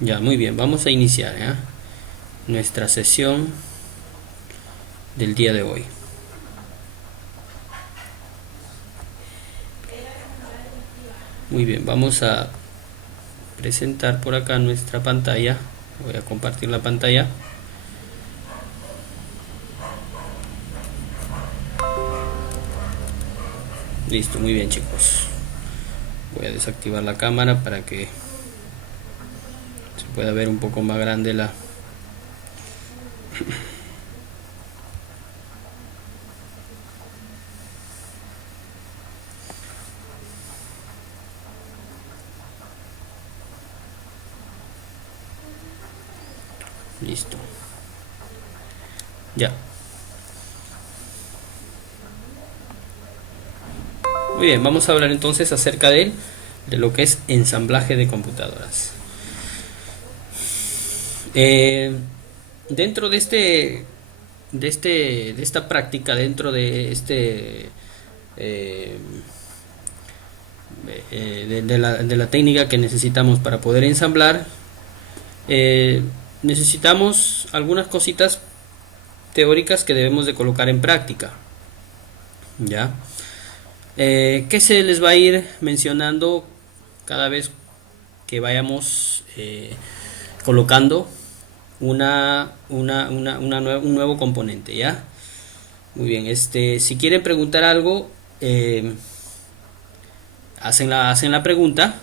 Ya, muy bien, vamos a iniciar nuestra sesión del día de hoy. Muy bien, vamos a presentar por acá nuestra pantalla. Voy a compartir la pantalla. Listo, muy bien, chicos. Voy a desactivar la cámara para que se pueda ver un poco más grande la... Listo. Ya. Muy bien, vamos a hablar entonces acerca de lo que es ensamblaje de computadoras. Dentro de esta práctica, dentro de de la técnica que necesitamos para poder ensamblar, necesitamos algunas cositas teóricas que debemos de colocar en práctica. ¿Ya? Que se les va a ir mencionando cada vez que vayamos colocando un nuevo componente, ¿ya? Muy bien, si quieren preguntar algo, hacen la pregunta,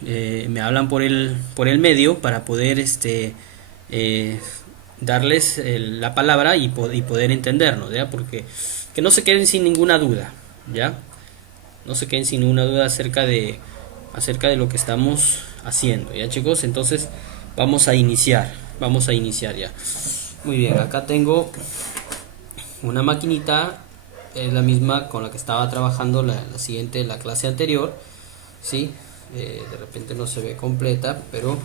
me hablan por el medio para poder eh, darles la palabra y poder entendernos, ¿ya? Porque que no se queden sin ninguna duda, ¿ya? No se queden sin ninguna duda acerca de lo que estamos haciendo, ¿ya, chicos? Entonces vamos a iniciar ya. Muy bien, acá tengo una maquinita, es la misma con la que estaba trabajando la clase anterior, ¿sí? De repente no se ve completa, pero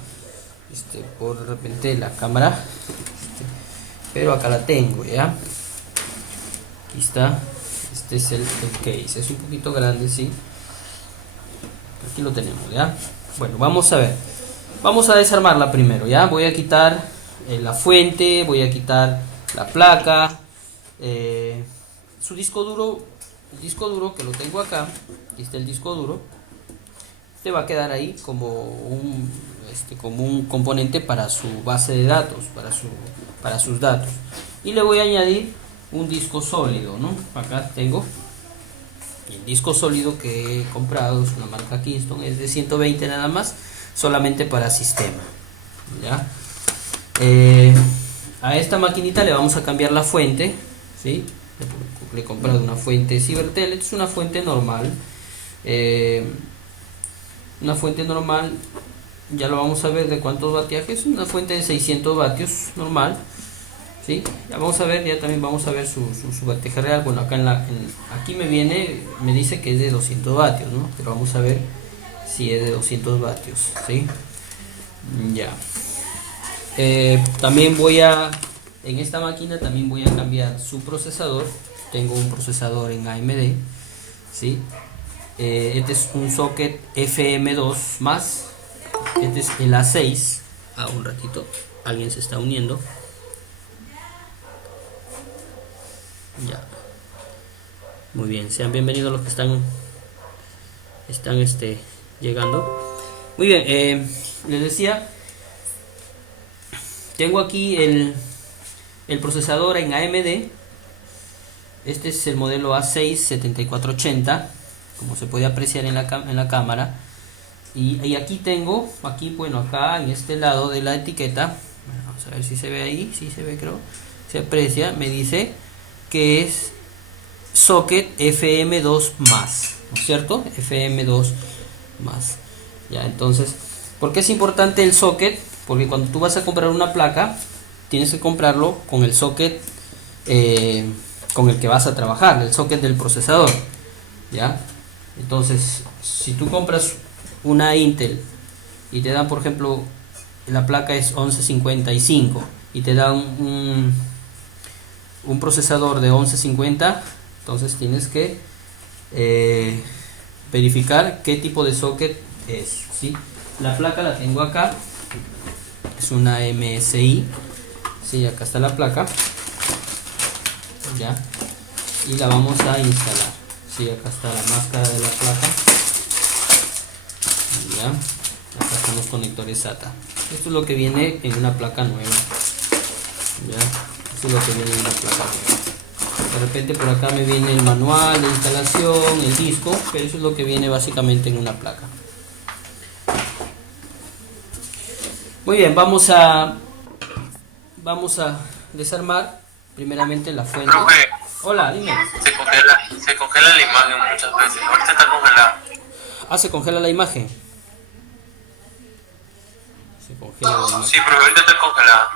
por de repente la cámara, pero acá la tengo, ¿ya? Aquí está. Este es el case, es un poquito grande, ¿sí? Aquí lo tenemos, ¿ya? Bueno, vamos a ver. Vamos a desarmarla primero, ¿ya? Voy a quitar la fuente, voy a quitar la placa, su disco duro, el disco duro que lo tengo acá. Aquí está el disco duro. Este va a quedar ahí como un componente para su base de datos, para sus datos. Y le voy a añadir un disco sólido, ¿no? Acá tengo el disco sólido que he comprado, es una marca Kingston, es de 120 nada más, solamente para sistema, ¿ya? A esta maquinita le vamos a cambiar la fuente, ¿sí? Le he comprado una fuente Cybertel, es una fuente normal, ya lo vamos a ver de cuántos vatiajes, una fuente de 600 vatios normal, ¿sí? Ya vamos a ver, ya también vamos a ver su voltaje real. Bueno, acá aquí me dice que es de 200 vatios, ¿no? Pero vamos a ver si es de 200 vatios, ¿sí? Ya. También en esta máquina también voy a cambiar su procesador. Tengo un procesador en AMD, ¿sí? Este es un socket FM2 más. Este es el A6. Un ratito, alguien se está uniendo. Ya. Muy bien, sean bienvenidos los que están llegando. Muy bien, les decía, tengo aquí el procesador en AMD. Este es el modelo A6 7480, como se puede apreciar en la cámara. Y aquí tengo, acá en este lado de la etiqueta, vamos a ver si se ve ahí, si se ve, creo, se aprecia, me dice que es socket FM2 más, ¿no es cierto? FM2 más. Ya, entonces, ¿por qué es importante el socket? Porque cuando tú vas a comprar una placa, tienes que comprarlo con el socket con el que vas a trabajar, el socket del procesador, ¿ya? Entonces, si tú compras una Intel y te dan, por ejemplo, la placa es 1155 y te dan un procesador de 1150, entonces tienes que verificar qué tipo de socket Eso, ¿sí? La placa la tengo acá, es una MSI, ¿sí? Acá está la placa, ya, y la vamos a instalar, ¿sí? Acá está la máscara de la placa, ya, acá están los conectores SATA. Esto es lo que viene en una placa nueva, ya, esto es lo que viene en una placa nueva. De repente por acá me viene el manual de instalación, el disco, pero eso es lo que viene básicamente en una placa. Muy bien, vamos a desarmar primeramente la fuente. Profe, Hola, dime. se congela la imagen muchas veces. Ahorita está congelada. Ah, se congela la imagen. Se congela la imagen. Sí, pero ahorita está congelada.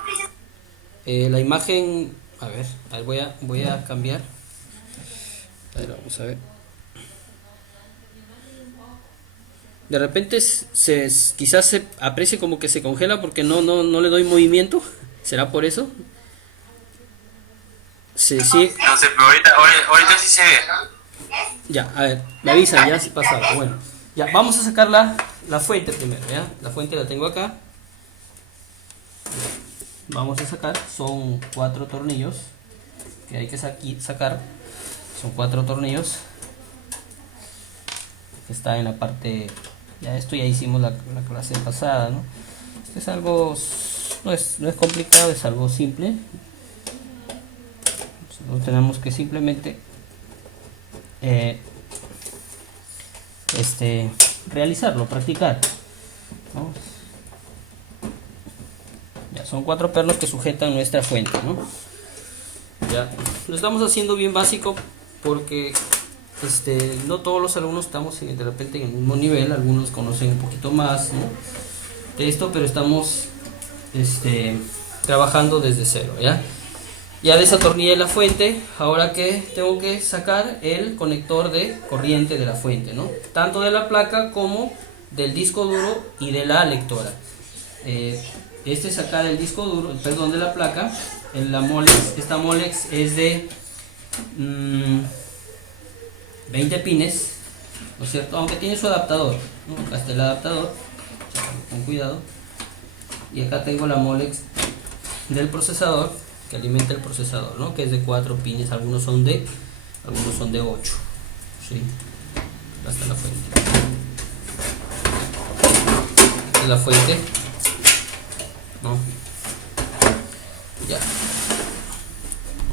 La imagen, a ver, voy a cambiar. A ver, vamos a ver. De repente quizás se aprecie como que se congela porque no le doy movimiento. ¿Será por eso? Sí. No sé, pero ahorita sí se ve. Ya, a ver, me avisan, ya se pasa algo. Bueno, ya, vamos a sacar la fuente primero, ¿ya? La fuente la tengo acá. Vamos a sacar, son 4 tornillos que hay que sacar. Son 4 tornillos. Que está en la parte, ya esto ya hicimos la clase pasada, ¿no? Esto es algo, no es complicado, es algo simple. Solo tenemos que simplemente realizarlo, practicar, ¿no? Ya son 4 pernos que sujetan nuestra fuente, ¿no? Ya lo estamos haciendo bien básico porque no todos los alumnos estamos de repente en el mismo nivel, algunos conocen un poquito más, ¿no?, de esto, pero estamos trabajando desde cero, ya desatornillé la fuente. Ahora que tengo que sacar el conector de corriente de la fuente, ¿no?, tanto de la placa como del disco duro y de la lectora. Sacar el disco duro, perdón, de la placa, esta Molex es de 20 pines, ¿no es cierto? Aunque tiene su adaptador, ¿no? Acá está el adaptador, con cuidado. Y acá tengo la Molex del procesador, que alimenta el procesador, ¿no?, que es de 4 pines, algunos son de 8, ¿sí? Acá está la fuente. Esta es la fuente, ¿no? Ya.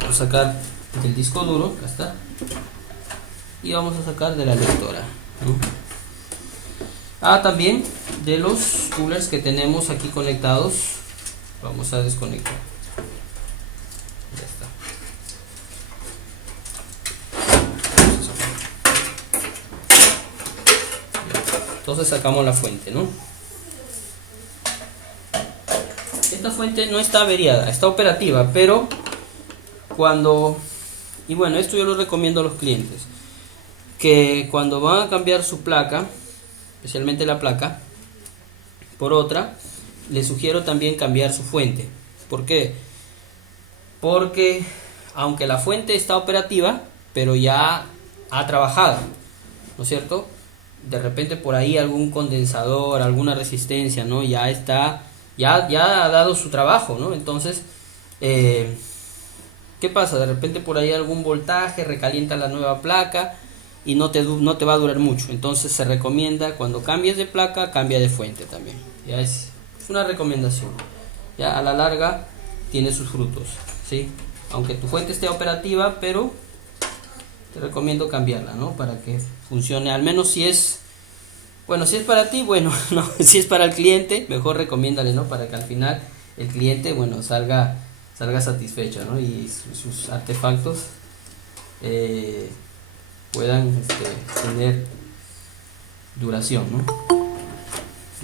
Vamos a sacar del disco duro, acá está. Y vamos a sacar de la lectora, ¿no? También de los coolers que tenemos aquí conectados, vamos a desconectar. Ya está. Entonces sacamos la fuente, ¿no? Esta fuente no está averiada, está operativa, pero y bueno, esto yo lo recomiendo a los clientes, que cuando van a cambiar su placa, especialmente la placa, por otra, les sugiero también cambiar su fuente. ¿Por qué? Porque aunque la fuente está operativa, pero ya ha trabajado, ¿no es cierto? De repente por ahí algún condensador, alguna resistencia, ¿no?, ya ha dado su trabajo, ¿no? Entonces, ¿qué pasa? De repente por ahí algún voltaje recalienta la nueva placa y no te va a durar mucho. Entonces se recomienda, cuando cambies de placa, cambia de fuente también. Ya es una recomendación. Ya a la larga tiene sus frutos, ¿sí? Aunque tu fuente esté operativa, pero te recomiendo cambiarla, ¿no?, para que funcione, al menos si es para ti, bueno, no, si es para el cliente, mejor recomiéndale, ¿no?, para que al final el cliente, bueno, salga satisfecho, ¿no?, y sus artefactos puedan tener duración, ¿no?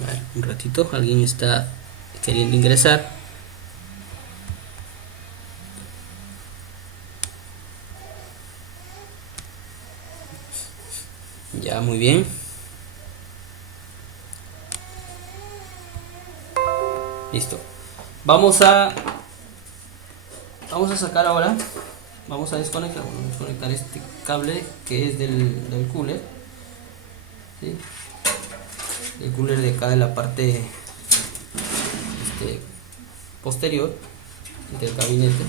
A ver, un ratito, alguien está queriendo ingresar. Ya, muy bien. Listo. Vamos a sacar ahora. Vamos a desconectar este cable que es del cooler, ¿sí? el cooler de acá de la parte posterior del gabinete,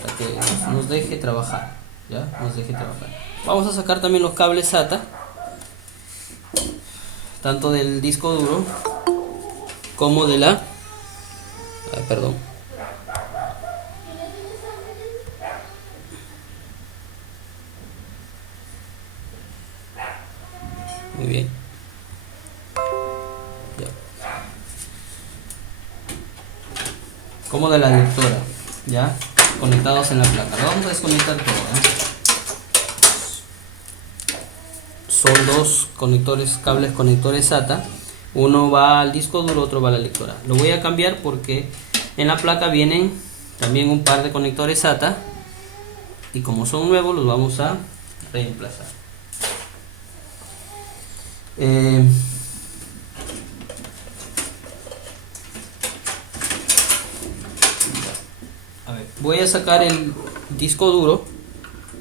para que nos deje trabajar, ya nos deje trabajar. Vamos a sacar también los cables SATA, tanto del disco duro como de la perdón, muy bien, ya. Como de la lectora, ya conectados en la placa. Lo vamos a desconectar todo, Son dos conectores, cables conectores SATA. Uno va al disco duro, otro va a la lectora. Lo voy a cambiar porque en la placa vienen también un par de conectores SATA, y como son nuevos los vamos a reemplazar. A ver, voy a sacar el disco duro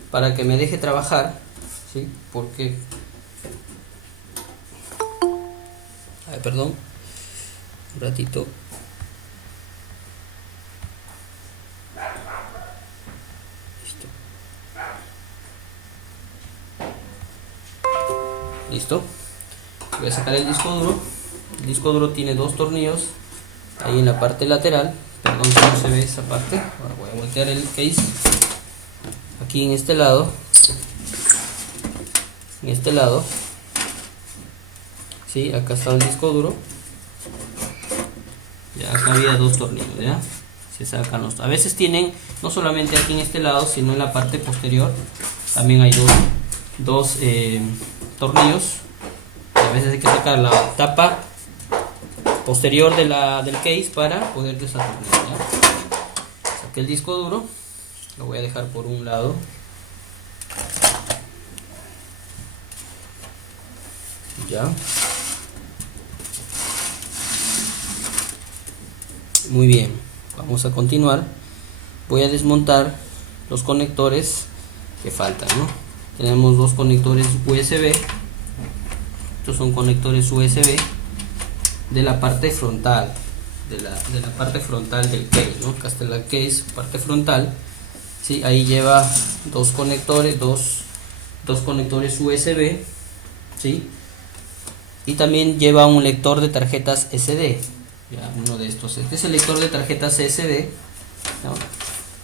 para que me deje trabajar, ¿sí? Porque perdón, un ratito. Listo. Voy a sacar el disco duro. El disco duro tiene dos tornillos ahí en la parte lateral. Perdón si no se ve esa parte. Ahora voy a voltear el case aquí en este lado. En este lado. Sí, acá está el disco duro. Ya acá había dos tornillos, ¿ya? Se sacan los. A veces tienen, no solamente aquí en este lado, sino en la parte posterior. También hay dos tornillos. A veces hay que sacar la tapa posterior del case para poder desatornillar, ¿ya? Saqué el disco duro. Lo voy a dejar por un lado. Ya. Muy bien, vamos a continuar. Voy a desmontar los conectores que faltan, ¿no? Tenemos dos conectores USB. Estos son conectores USB de la parte frontal, de la parte frontal del case, ¿no? Acá está la case, parte frontal. Sí, ahí lleva dos conectores, dos conectores USB, ¿sí? Y también lleva un lector de tarjetas SD. Ya, uno de estos. Este es el lector de tarjetas SD, ¿no?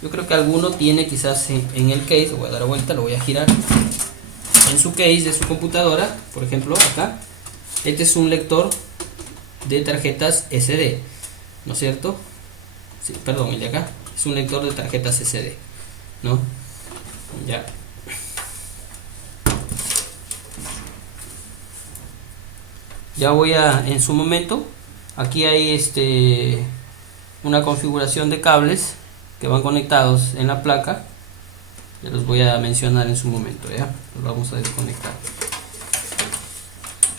Yo creo que alguno tiene quizás en el case. Lo voy a dar vuelta, lo voy a girar en su case de su computadora. Por ejemplo, acá este es un lector de tarjetas SD, ¿no es cierto? Sí, perdón, el de acá es un lector de tarjetas SD, ¿no? Ya. Ya voy a, en su momento, aquí hay una configuración de cables que van conectados en la placa. Ya los voy a mencionar en su momento, ya. Los vamos a desconectar.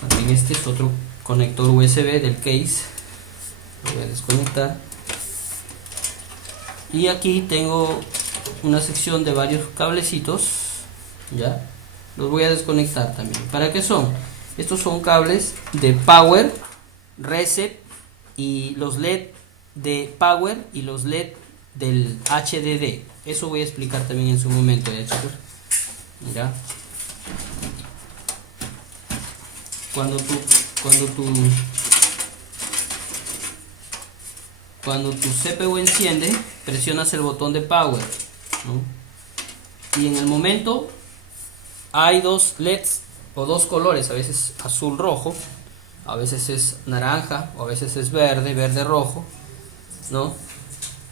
También este es otro conector USB del case. Lo voy a desconectar. Y aquí tengo una sección de varios cablecitos, ya. Los voy a desconectar también. ¿Para qué son? Estos son cables de power, reset y los LED de power y los LED del HDD. Eso voy a explicar también en su momento, ya chicos. Mira. Cuando tu CPU enciende, presionas el botón de power, ¿no? Y en el momento hay dos LEDs o dos colores, a veces azul rojo, a veces es naranja, o a veces es verde, verde rojo, ¿no?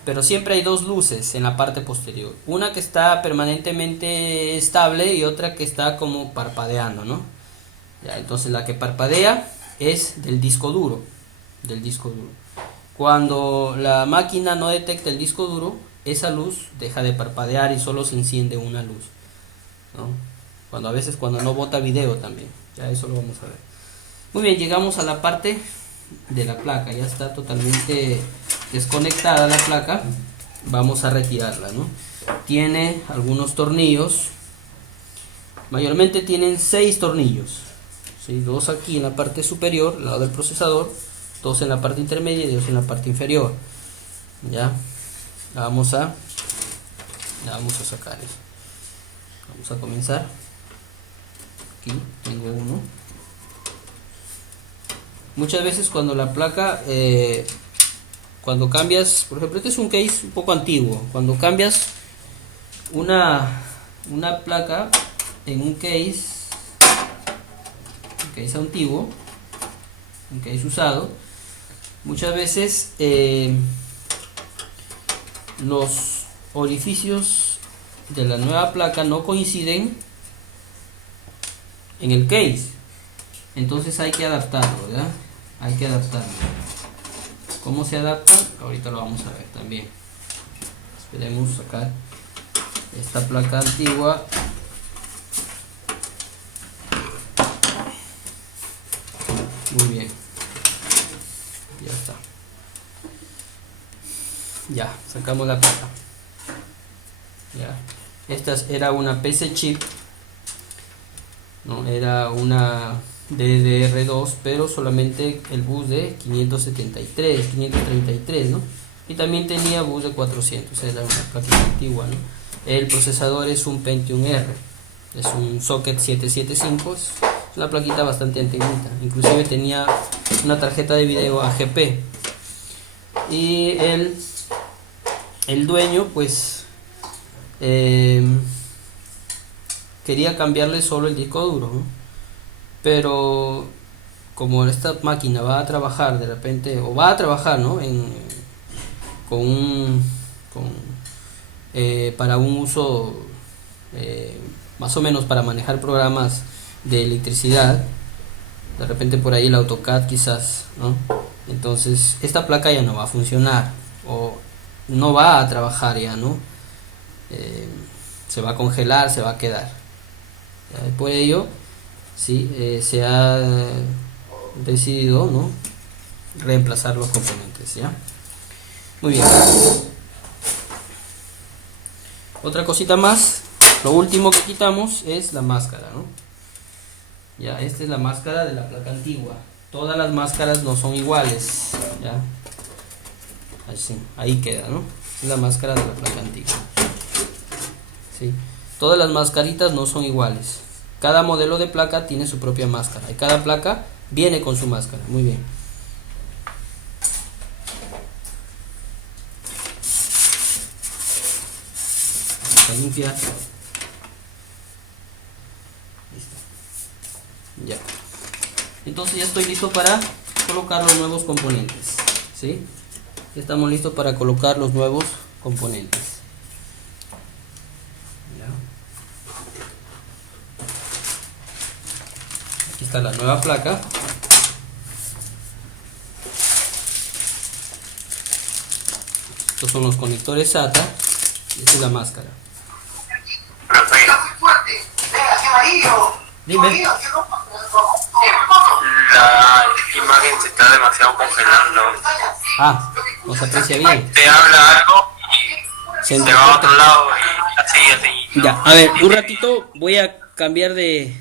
Pero siempre hay dos luces en la parte posterior, una que está permanentemente estable y otra que está como parpadeando, ¿no? Ya, entonces la que parpadea es del disco duro, Cuando la máquina no detecta el disco duro, esa luz deja de parpadear y solo se enciende una luz, ¿no? Cuando no bota video también, ya eso lo vamos a ver. Muy bien, llegamos a la parte de la placa, ya está totalmente desconectada la placa. Vamos a retirarla, ¿no? Tiene algunos tornillos, mayormente tienen 6 tornillos, ¿sí? Dos aquí en la parte superior, al lado del procesador, dos en la parte intermedia y dos en la parte inferior. Ya, la vamos a sacar. Vamos a comenzar. Aquí tengo uno. Muchas veces cuando la placa, cuando cambias, por ejemplo, este es un case un poco antiguo. Cuando cambias una placa en un case antiguo, un case usado, muchas veces los orificios de la nueva placa no coinciden en el case, entonces hay que adaptarlo, ¿verdad? Hay que adaptarlo. ¿Cómo se adaptan? Ahorita lo vamos a ver también. Esperemos sacar esta placa antigua. Muy bien, ya está. Ya, sacamos la placa. Ya. Esta era una PC chip, no era una DDR2, pero solamente el bus de 533, ¿no? Y también tenía bus de 400, era una placa antigua, ¿no? El procesador es un Pentium R, es un socket 775, es una plaquita bastante antiguita, inclusive tenía una tarjeta de video AGP. Y el dueño pues quería cambiarle solo el disco duro, ¿no? Pero como esta máquina va a trabajar de repente, o va a trabajar, ¿no? Para un uso más o menos para manejar programas de electricidad, de repente por ahí el AutoCAD quizás, ¿no? Entonces esta placa ya no va a funcionar o no va a trabajar ya, ¿no? Se va a congelar, se va a quedar. Por ello, sí, se ha decidido, ¿no?, reemplazar los componentes, ¿ya? Muy bien. Otra cosita más, lo último que quitamos es la máscara, ¿no? Ya, esta es la máscara de la placa antigua. Todas las máscaras no son iguales, ¿ya? Así, ahí queda, ¿no? Es la máscara de la placa antigua. ¿Sí? Todas las mascaritas no son iguales. Cada modelo de placa tiene su propia máscara y cada placa viene con su máscara. Muy bien. Vamos a limpiar. Listo. Ya. Entonces ya estoy listo para colocar los nuevos componentes. ¿Sí? Ya estamos listos para colocar los nuevos componentes. Aquí está la nueva placa. Estos son los conectores SATA y esta es la máscara. Dime. La imagen se está demasiado congelando. Ah, no se aprecia bien. Te habla algo y Se se va a otro lado y así. Ya, a ver, un ratito voy a cambiar de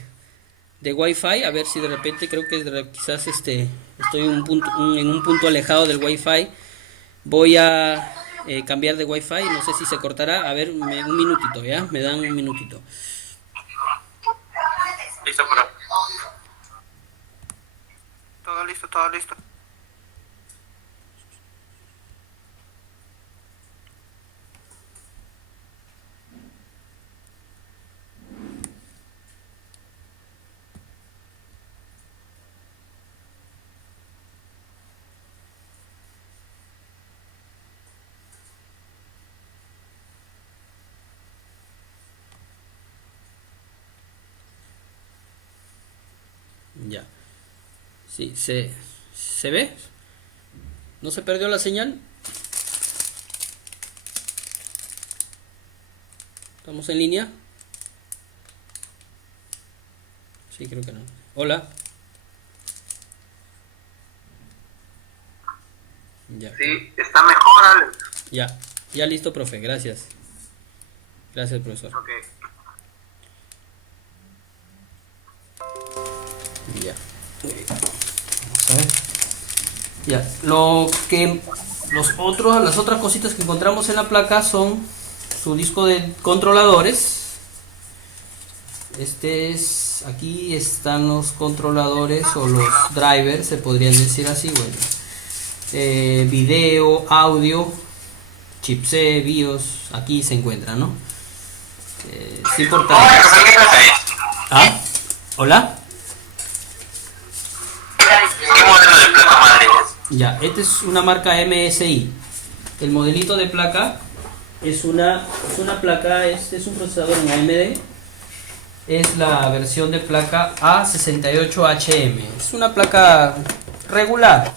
Wi-Fi, a ver si de repente creo que quizás estoy en un punto alejado del Wi-Fi. Voy a cambiar de Wi-Fi, no sé si se cortará. A ver, un minutito, ¿ya? Me dan un minutito. Listo, bro. Todo listo, todo listo. Ya. Sí, ¿se ve? ¿No se perdió la señal? ¿Estamos en línea? Sí, creo que no. Hola. Ya. Sí, está mejor, Alex. Ya listo, profe. Gracias. Gracias, profesor. Ok. Ya. Vamos a ver. Ya. Las otras cositas que encontramos en la placa son su disco de controladores. Aquí están los controladores o los drivers, se podrían decir así, bueno. Video, audio, chipset, BIOS, aquí se encuentra, ¿no? Es importante. ¿Ah? ¿Hola? ¿Qué modelo de placa madre es? Ya, esta es una marca MSI. El modelito de placa es una placa, este es un procesador en AMD. Es la versión de placa A68HM. Es una placa regular.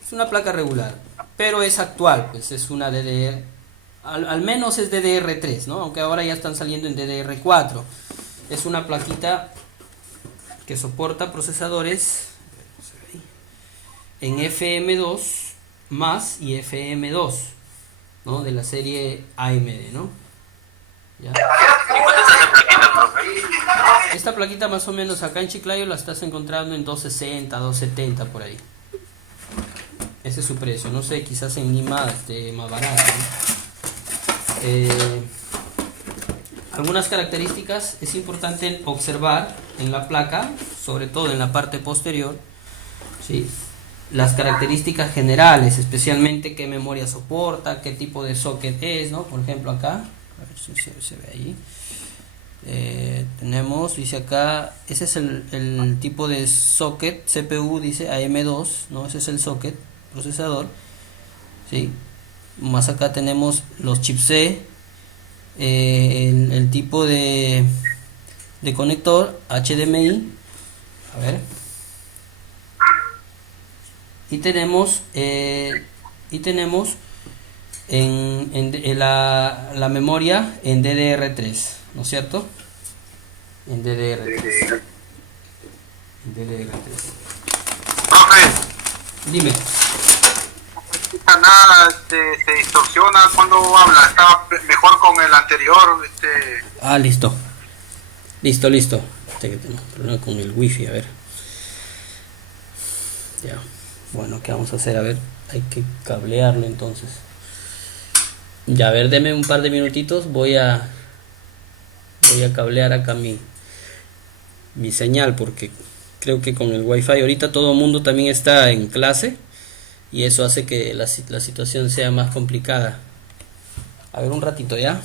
Es una placa regular, pero es actual, pues es una DDR. Al menos es DDR3, ¿no? Aunque ahora ya están saliendo en DDR4. Es una plaquita que soporta procesadores en FM2 más y FM2, ¿no? De la serie AMD, ¿no? ¿Ya? ¿Y cuánto está esa plaquita, profe? Esta plaquita más o menos acá en Chiclayo la estás encontrando en 260, 270 por ahí. Ese es su precio. No sé, quizás en Lima esté más barato, ¿no? Algunas características es importante observar en la placa, sobre todo en la parte posterior, ¿sí? Las características generales, especialmente qué memoria soporta, qué tipo de socket es, ¿no? Por ejemplo acá, a ver si se ve ahí. Dice acá, ese es el tipo de socket, CPU dice AM2, ¿no? Ese es el socket, procesador, ¿sí? Más acá tenemos los chipset, el tipo de conector HDMI, a ver, y tenemos en la memoria en DDR3, ¿no es cierto? En DDR3. En DDR3. Profe, Dime. nada, se distorsiona cuando habla. Estaba mejor con el anterior. Ah, listo. Listo. Que tengo problema con el wifi, a ver. Ya. Bueno, ¿qué vamos a hacer? A ver, hay que cablearlo entonces. Ya, a ver, deme un par de minutitos. Voy a cablear acá mi señal, porque creo que con el wifi ahorita todo el mundo también está en clase y eso hace que la situación sea más complicada. A ver, un ratito ya.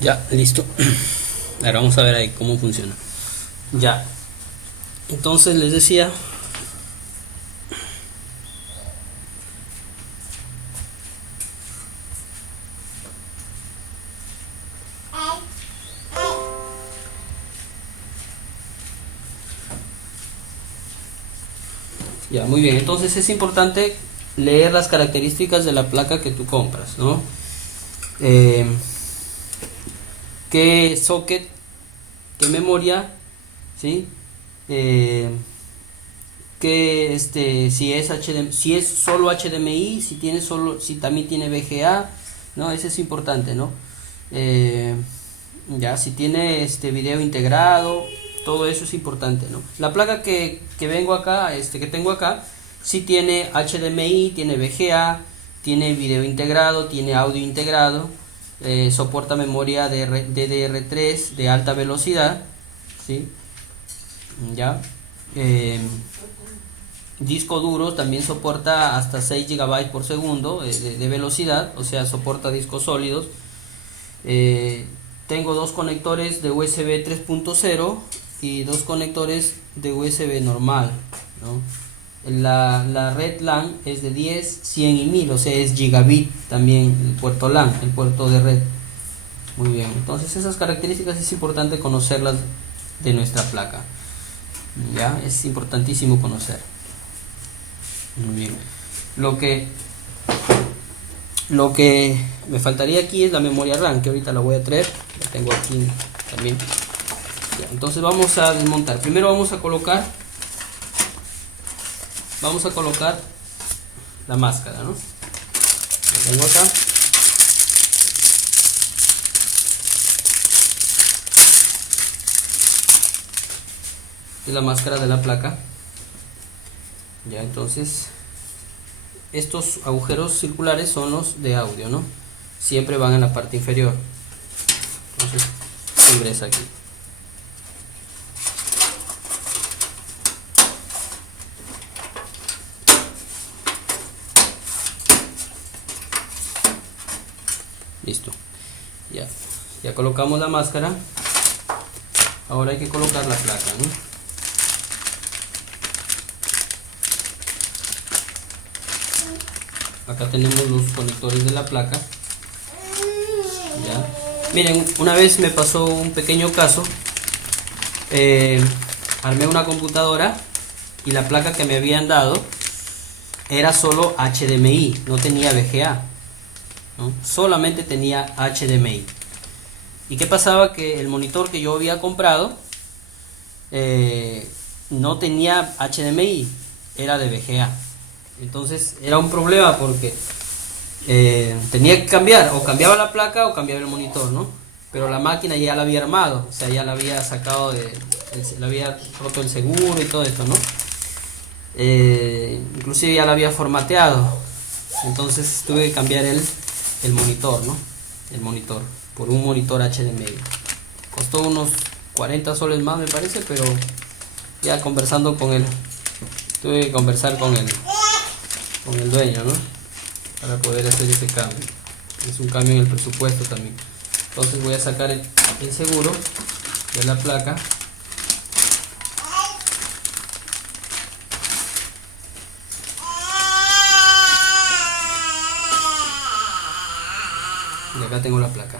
Ya, listo. Ahora vamos a ver ahí cómo funciona. Ya. Entonces les decía, ya, muy bien. Entonces es importante leer las características de la placa que tú compras, ¿no? Qué socket, qué memoria, ¿sí? Que si es HDMI, si es solo HDMI, si tiene solo, si también tiene VGA, ¿no? Eso es importante, ¿no? Ya, si tiene video integrado, todo eso es importante, ¿no? La placa que vengo acá, que tengo acá, sí tiene HDMI, tiene VGA, tiene video integrado, tiene audio integrado, soporta memoria DDR3 de alta velocidad, ¿sí? Ya. Disco duro también soporta hasta 6 GB por segundo de velocidad, o sea, soporta discos sólidos. Tengo dos conectores de USB 3.0 y dos conectores de USB normal, ¿no? La red LAN es de 10, 100 y 1000, o sea, es gigabit también el puerto LAN, el puerto de red. Muy bien, entonces esas características es importante conocerlas de nuestra placa. Ya, es importantísimo conocer. Muy bien. Lo que me faltaría aquí es la memoria RAM, que ahorita la voy a traer. La tengo aquí también. Ya, entonces vamos a desmontar. Primero vamos a colocar la máscara, ¿no? La tengo acá. Es la máscara de la placa. Ya, entonces estos agujeros circulares son los de audio, ¿no? Siempre van en la parte inferior. Entonces se ingresa aquí. Listo. Ya colocamos la máscara. Ahora hay que colocar la placa, ¿no? Acá tenemos los conectores de la placa. Ya. Miren, una vez me pasó un pequeño caso. Armé una computadora y la placa que me habían dado era solo HDMI, no tenía VGA, ¿no? Solamente tenía HDMI. ¿Y qué pasaba? Que el monitor que yo había comprado no tenía HDMI, era de VGA. Entonces era un problema porque tenía que cambiar, o cambiaba la placa o cambiaba el monitor, ¿no? Pero la máquina ya la había armado, o sea, ya la había sacado le había roto el seguro y todo esto, ¿no? Inclusive ya la había formateado. Entonces tuve que cambiar el monitor, ¿no? El monitor por un monitor HDMI. Costó unos 40 soles más, me parece, pero ya conversando con él, tuve que conversar con el dueño, ¿no? Para poder hacer ese cambio. Es un cambio en el presupuesto también. Entonces voy a sacar el seguro de la placa. Y acá tengo la placa.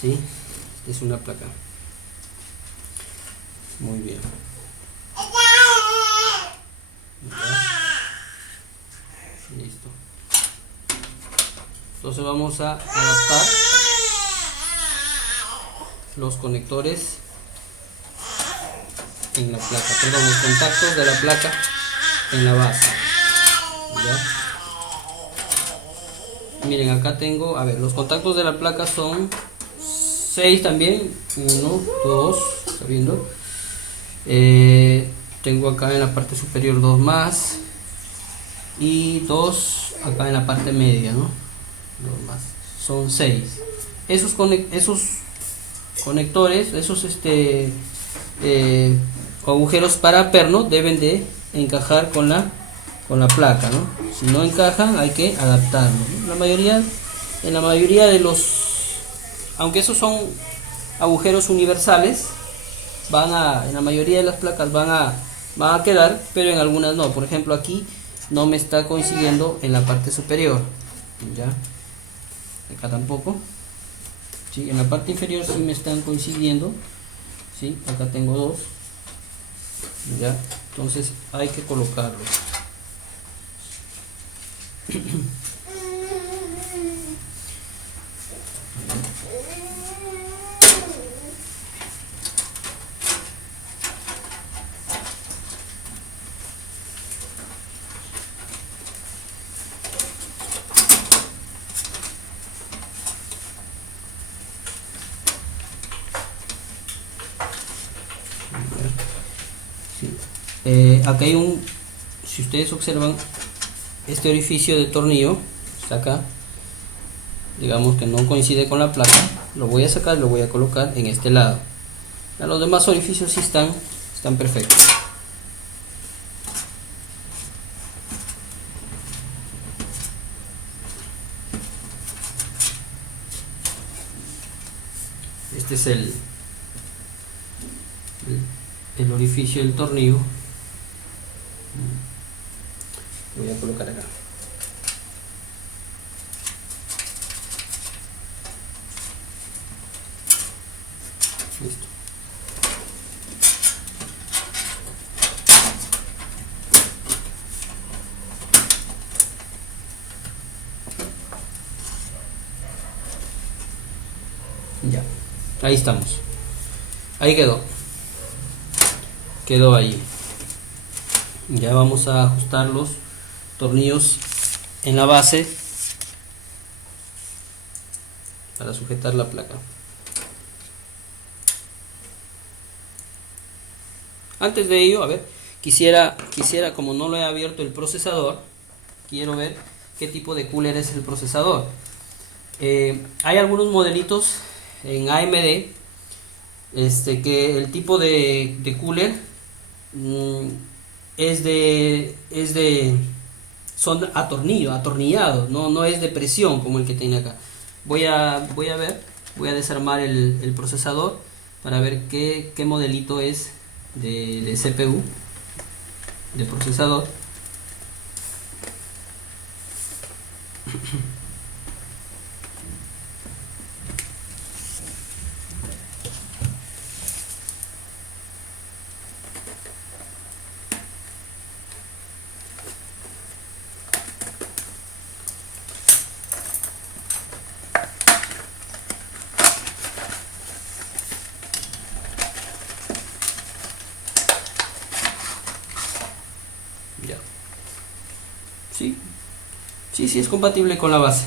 ¿Sí? Es una placa. Muy bien. Listo. Entonces vamos a adaptar los conectores en la placa, perdón, los contactos de la placa en la base. ¿Ya? Miren, acá tengo, a ver, los contactos de la placa son 6 también. 1, 2, ¿está viendo? Tengo acá en la parte superior 2 más y 2 acá en la parte media, ¿no? 2 más, son 6. Esos conectores, esos agujeros para perno deben de encajar con la placa, ¿no? Si no encajan hay que adaptarlo, ¿no? En la mayoría de los aunque esos son agujeros universales, en la mayoría de las placas van a quedar, pero en algunas no. Por ejemplo, aquí no me está coincidiendo en la parte superior, ya, acá tampoco, ¿sí? En la parte inferior sí me están coincidiendo, ¿sí? Acá tengo dos, ya, entonces hay que colocarlos. Acá hay si ustedes observan, este orificio de tornillo está acá, digamos que no coincide con la placa, lo voy a sacar y lo voy a colocar en este lado. Ya los demás orificios sí están perfectos. Este es el orificio del tornillo. Lo voy a colocar acá. Listo. Ya, ahí estamos. Ahí quedó ahí. Ya vamos a ajustar los tornillos en la base para sujetar la placa. Antes de ello, a ver, quisiera, como no lo he abierto el procesador, quiero ver qué tipo de cooler es el procesador. Hay algunos modelitos en AMD que el tipo de cooler son atornillados, no es de presión como el que tiene acá. Voy a desarmar el procesador para ver qué modelito es de CPU, de procesador. Ya. Sí, es compatible con la base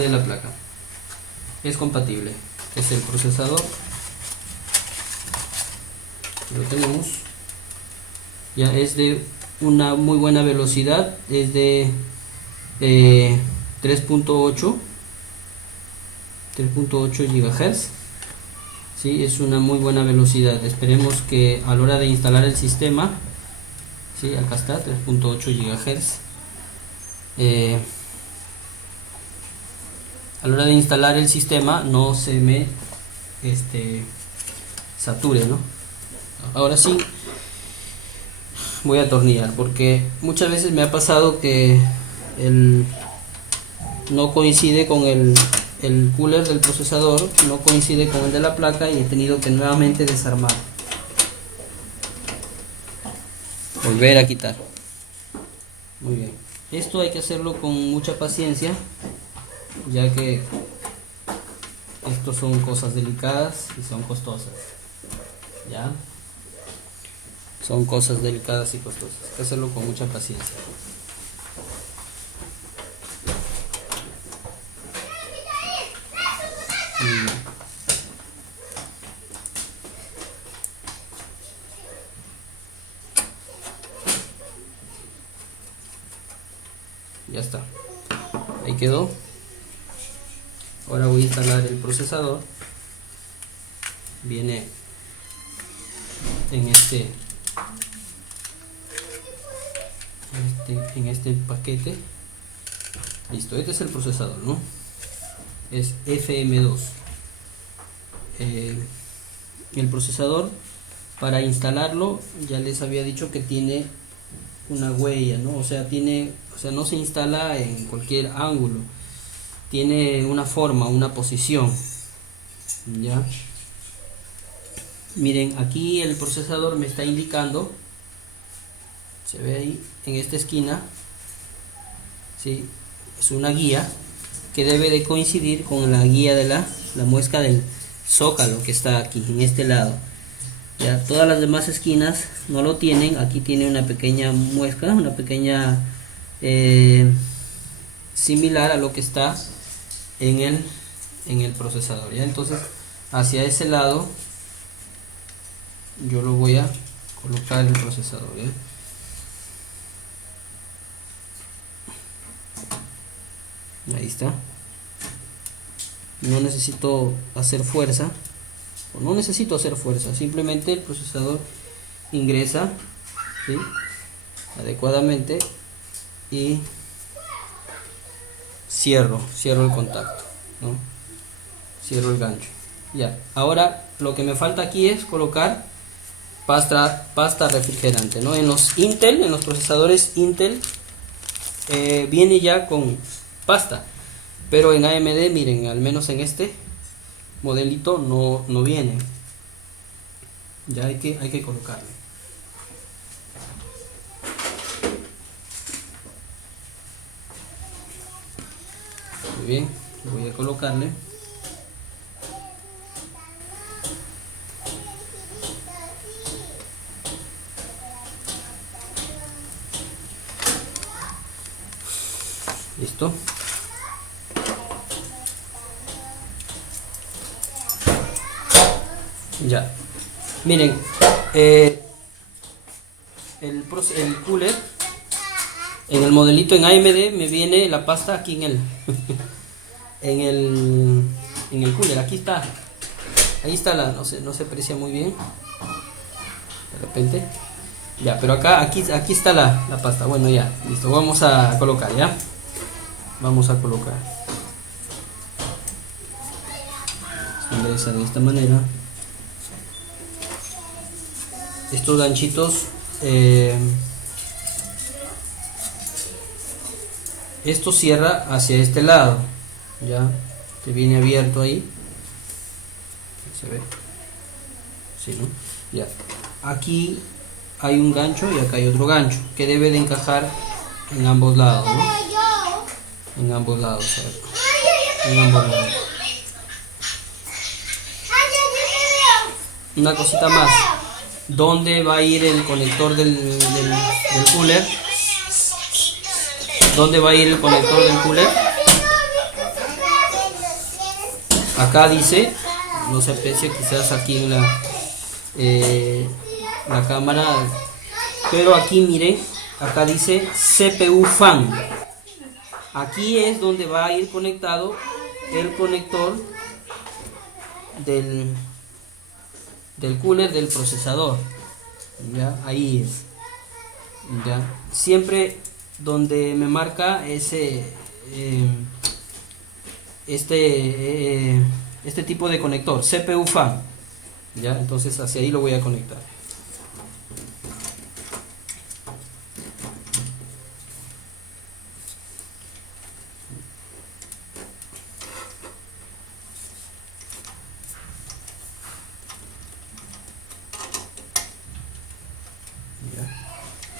de la placa. Es compatible. Es el procesador. Lo tenemos. Ya es de una muy buena velocidad. Es de 3.8 GHz. Sí, es una muy buena velocidad. Esperemos que a la hora de instalar el sistema, sí, acá está, 3.8 GHz. A la hora de instalar el sistema no se me sature, ¿no? Ahora sí voy a atornillar, porque muchas veces me ha pasado que no coincide con el cooler del procesador, no coincide con el de la placa, y he tenido que nuevamente desarmar, volver a quitar. Muy bien, esto hay que hacerlo con mucha paciencia, ya que estos son cosas delicadas y son costosas. Ya, son cosas delicadas y costosas, hay que hacerlo con mucha paciencia. Muy bien. Ya está, ahí quedó. Ahora voy a instalar el procesador. Viene en este paquete. Listo, este es el procesador, ¿no? Es FM2. eh, el procesador, para instalarlo ya les había dicho que tiene una huella, ¿no? O sea, no se instala en cualquier ángulo, tiene una forma, una posición, ¿ya? Miren, aquí el procesador me está indicando, se ve ahí en esta esquina, ¿sí? Es una guía que debe de coincidir con la guía de la muesca del zócalo que está aquí en este lado. Ya todas las demás esquinas no lo tienen. Aquí tiene una pequeña muesca, una pequeña similar a lo que está en el procesador. Ya entonces hacia ese lado yo lo voy a colocar en el procesador, ¿ya? Ahí está. No necesito hacer fuerza, simplemente el procesador ingresa, ¿sí?, adecuadamente, y cierro el contacto, ¿no? Cierro el gancho. Ya, ahora lo que me falta aquí es colocar pasta refrigerante, ¿no? En los procesadores Intel viene ya con pasta, pero en AMD, miren, al menos en este modelito no viene. Ya hay que colocarle. Muy bien, voy a colocarle. Listo. Ya, miren, el cooler, en el modelito en AMD me viene la pasta aquí en el en el cooler. Aquí está, ahí está no se aprecia muy bien de repente. Ya, pero aquí está la pasta. Bueno, ya, listo, vamos a colocar, ya. Vamos a colocar. Se ingresa de esta manera. Estos ganchitos, esto cierra hacia este lado, ya, que viene abierto ahí. ¿Se ve? Sí, ¿no? Ya. Aquí hay un gancho y acá hay otro gancho que debe de encajar en ambos lados, ¿no? En ambos lados, ¿sabes? En ambos lados. Una cosita más. ¿Dónde va a ir el conector del cooler? ¿Dónde va a ir el conector del cooler? Acá dice, no se aprecia quizás aquí en la cámara, pero aquí miren, acá dice CPU fan. Aquí es donde va a ir conectado el conector del cooler del procesador. Ya, ahí es. Ya, siempre donde me marca ese este tipo de conector, CPU fan. Ya, entonces hacia ahí lo voy a conectar.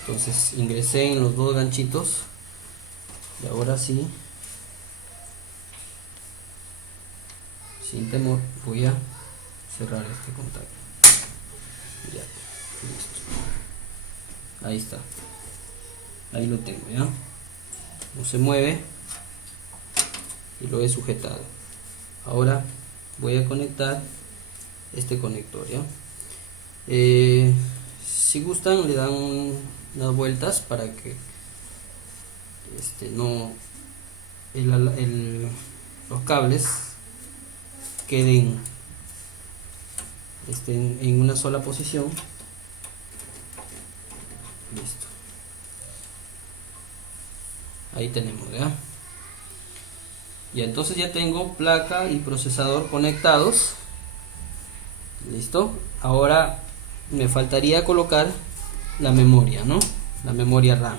Entonces ingresé en los dos ganchitos y ahora sí, sin temor, voy a cerrar este contacto. Ya, listo. Ahí está. Ahí lo tengo, ya. No se mueve y lo he sujetado. Ahora voy a conectar este conector, ya. Si gustan, le dan unas vueltas para que los cables queden en una sola posición. Listo. Ahí tenemos, ¿ya? Y entonces ya tengo placa y procesador conectados. Listo. Ahora me faltaría colocar la memoria, ¿no? La memoria RAM.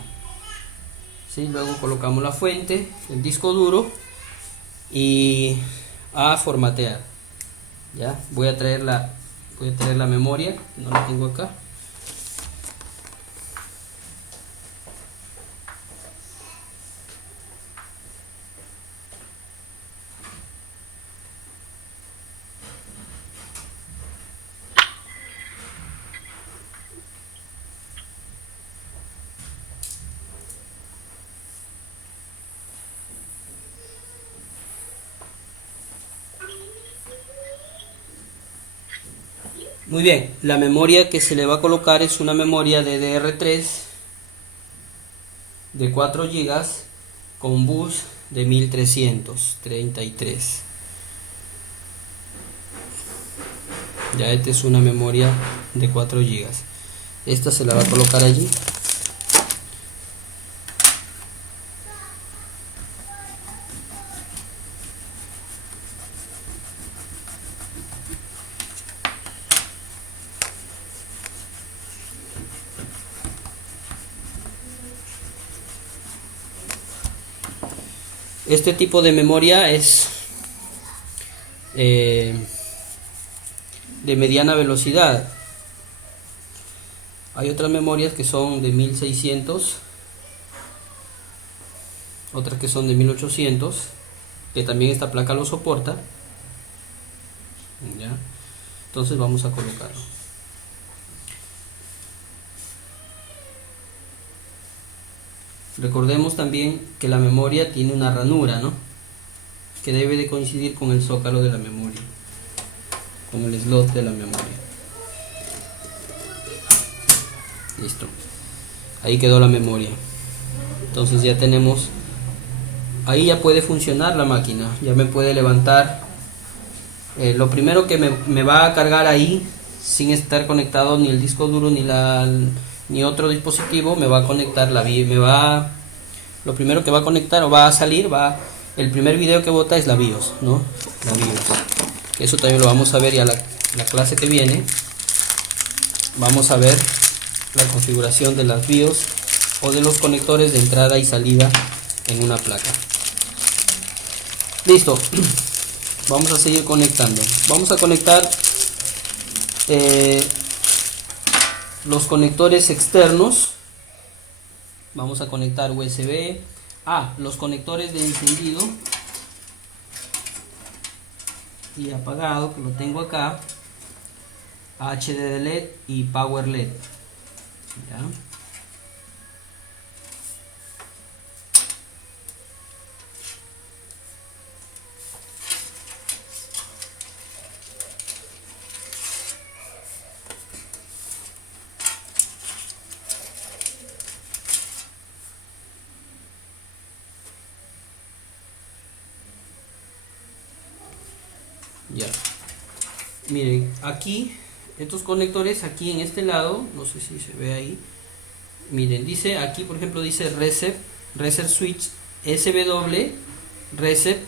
¿Sí? Luego colocamos la fuente, el disco duro y a formatear. Ya, voy a traer la memoria, no la tengo acá. Muy bien, la memoria que se le va a colocar es una memoria DDR3 de 4 GB con bus de 1333. Ya esta es una memoria de 4 GB. Esta se la va a colocar allí. Este tipo de memoria es de mediana velocidad. Hay otras memorias que son de 1600, otras que son de 1800, que también esta placa lo soporta. ¿Ya? Entonces vamos a colocarlo. Recordemos también que la memoria tiene una ranura, ¿no? Que debe de coincidir con el zócalo de la memoria, con el slot de la memoria. Listo. Ahí quedó la memoria. Entonces ya tenemos, ahí ya puede funcionar la máquina, ya me puede levantar. Lo primero que me va a cargar ahí, sin estar conectado ni el disco duro ni otro dispositivo, me va a conectar lo primero que va a conectar o va a salir, el primer video que bota es la BIOS, ¿no? La BIOS. Eso también lo vamos a ver ya la clase que viene. Vamos a ver la configuración de las BIOS o de los conectores de entrada y salida en una placa. Listo. Vamos a seguir conectando. Vamos a conectar los conectores externos. Vamos a conectar USB. Los conectores de encendido y apagado, que lo tengo acá. HDD LED y Power LED. ¿Ya? Ya. Miren, aquí estos conectores, aquí en este lado, no sé si se ve ahí. Miren, dice aquí, por ejemplo, dice Reset Switch SW Reset.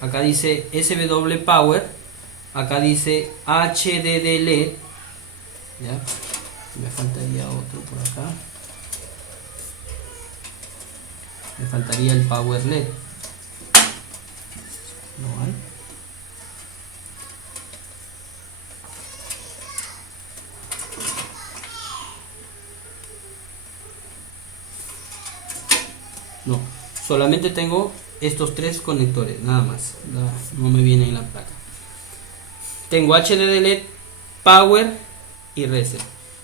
Acá dice SW Power. Acá dice HDD LED. Ya. Me faltaría otro por acá. Me faltaría el Power LED. No hay. No, solamente tengo estos tres conectores, nada más. No me viene en la placa. Tengo HDD LED, Power y Reset.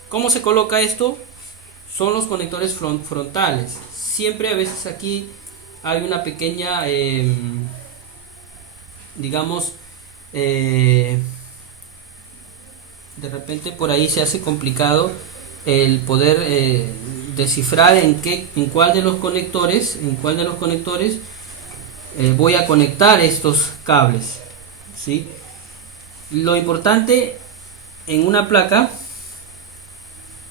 ¿Cómo se coloca esto? Son los conectores frontales. Siempre a veces aquí hay una pequeña, digamos, de repente por ahí se hace complicado el poder descifrar en cuál de los conectores voy a conectar estos cables, ¿sí? Lo importante en una placa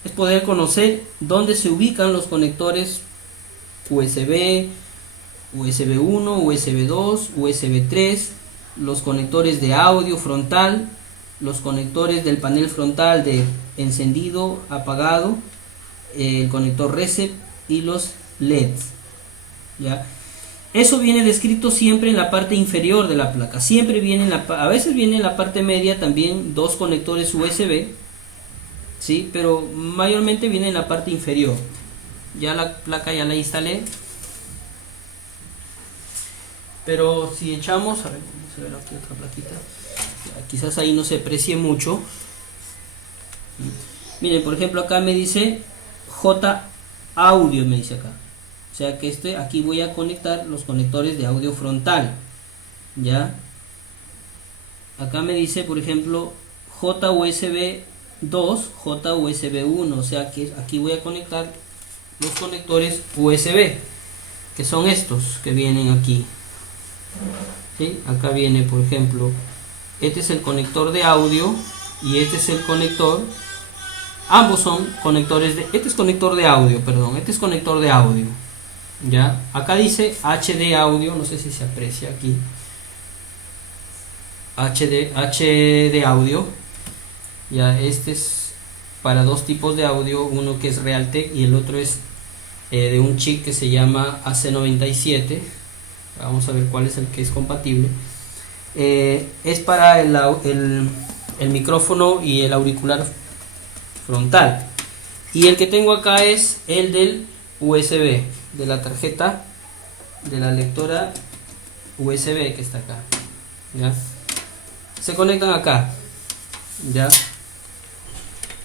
es poder conocer dónde se ubican los conectores USB, USB 1, USB 2, USB 3, los conectores de audio frontal, los conectores del panel frontal de encendido, apagado, el conector reset y los LEDs, ¿ya? Eso viene descrito siempre en la parte inferior de la placa. Siempre viene a veces viene en la parte media también dos conectores USB, ¿sí? Pero mayormente viene en la parte inferior. Ya la placa ya la instalé. Pero si echamos, a ver, vamos a ver aquí otra plaquita. Ya, quizás ahí no se aprecie mucho. Miren, por ejemplo, acá me dice J audio, me dice acá. O sea que aquí voy a conectar los conectores de audio frontal. Ya. Acá me dice, por ejemplo, JUSB 2, JUSB 1. O sea que aquí voy a conectar los conectores USB, que son estos que vienen aquí. ¿Sí? Acá viene, por ejemplo, este es el conector de audio y este es el conector. Ambos son conectores de. Este es conector de audio, perdón. Este es conector de audio. Ya. Acá dice HD audio, no sé si se aprecia aquí. HD audio. Ya, este es para dos tipos de audio, uno que es Realtek y el otro es de un chip que se llama AC97. Vamos a ver cuál es el que es compatible. Es para el micrófono y el auricular frontal. Y el que tengo acá es el del USB, de la tarjeta de la lectora USB que está acá. ¿Ya? Se conectan acá. ¿Ya?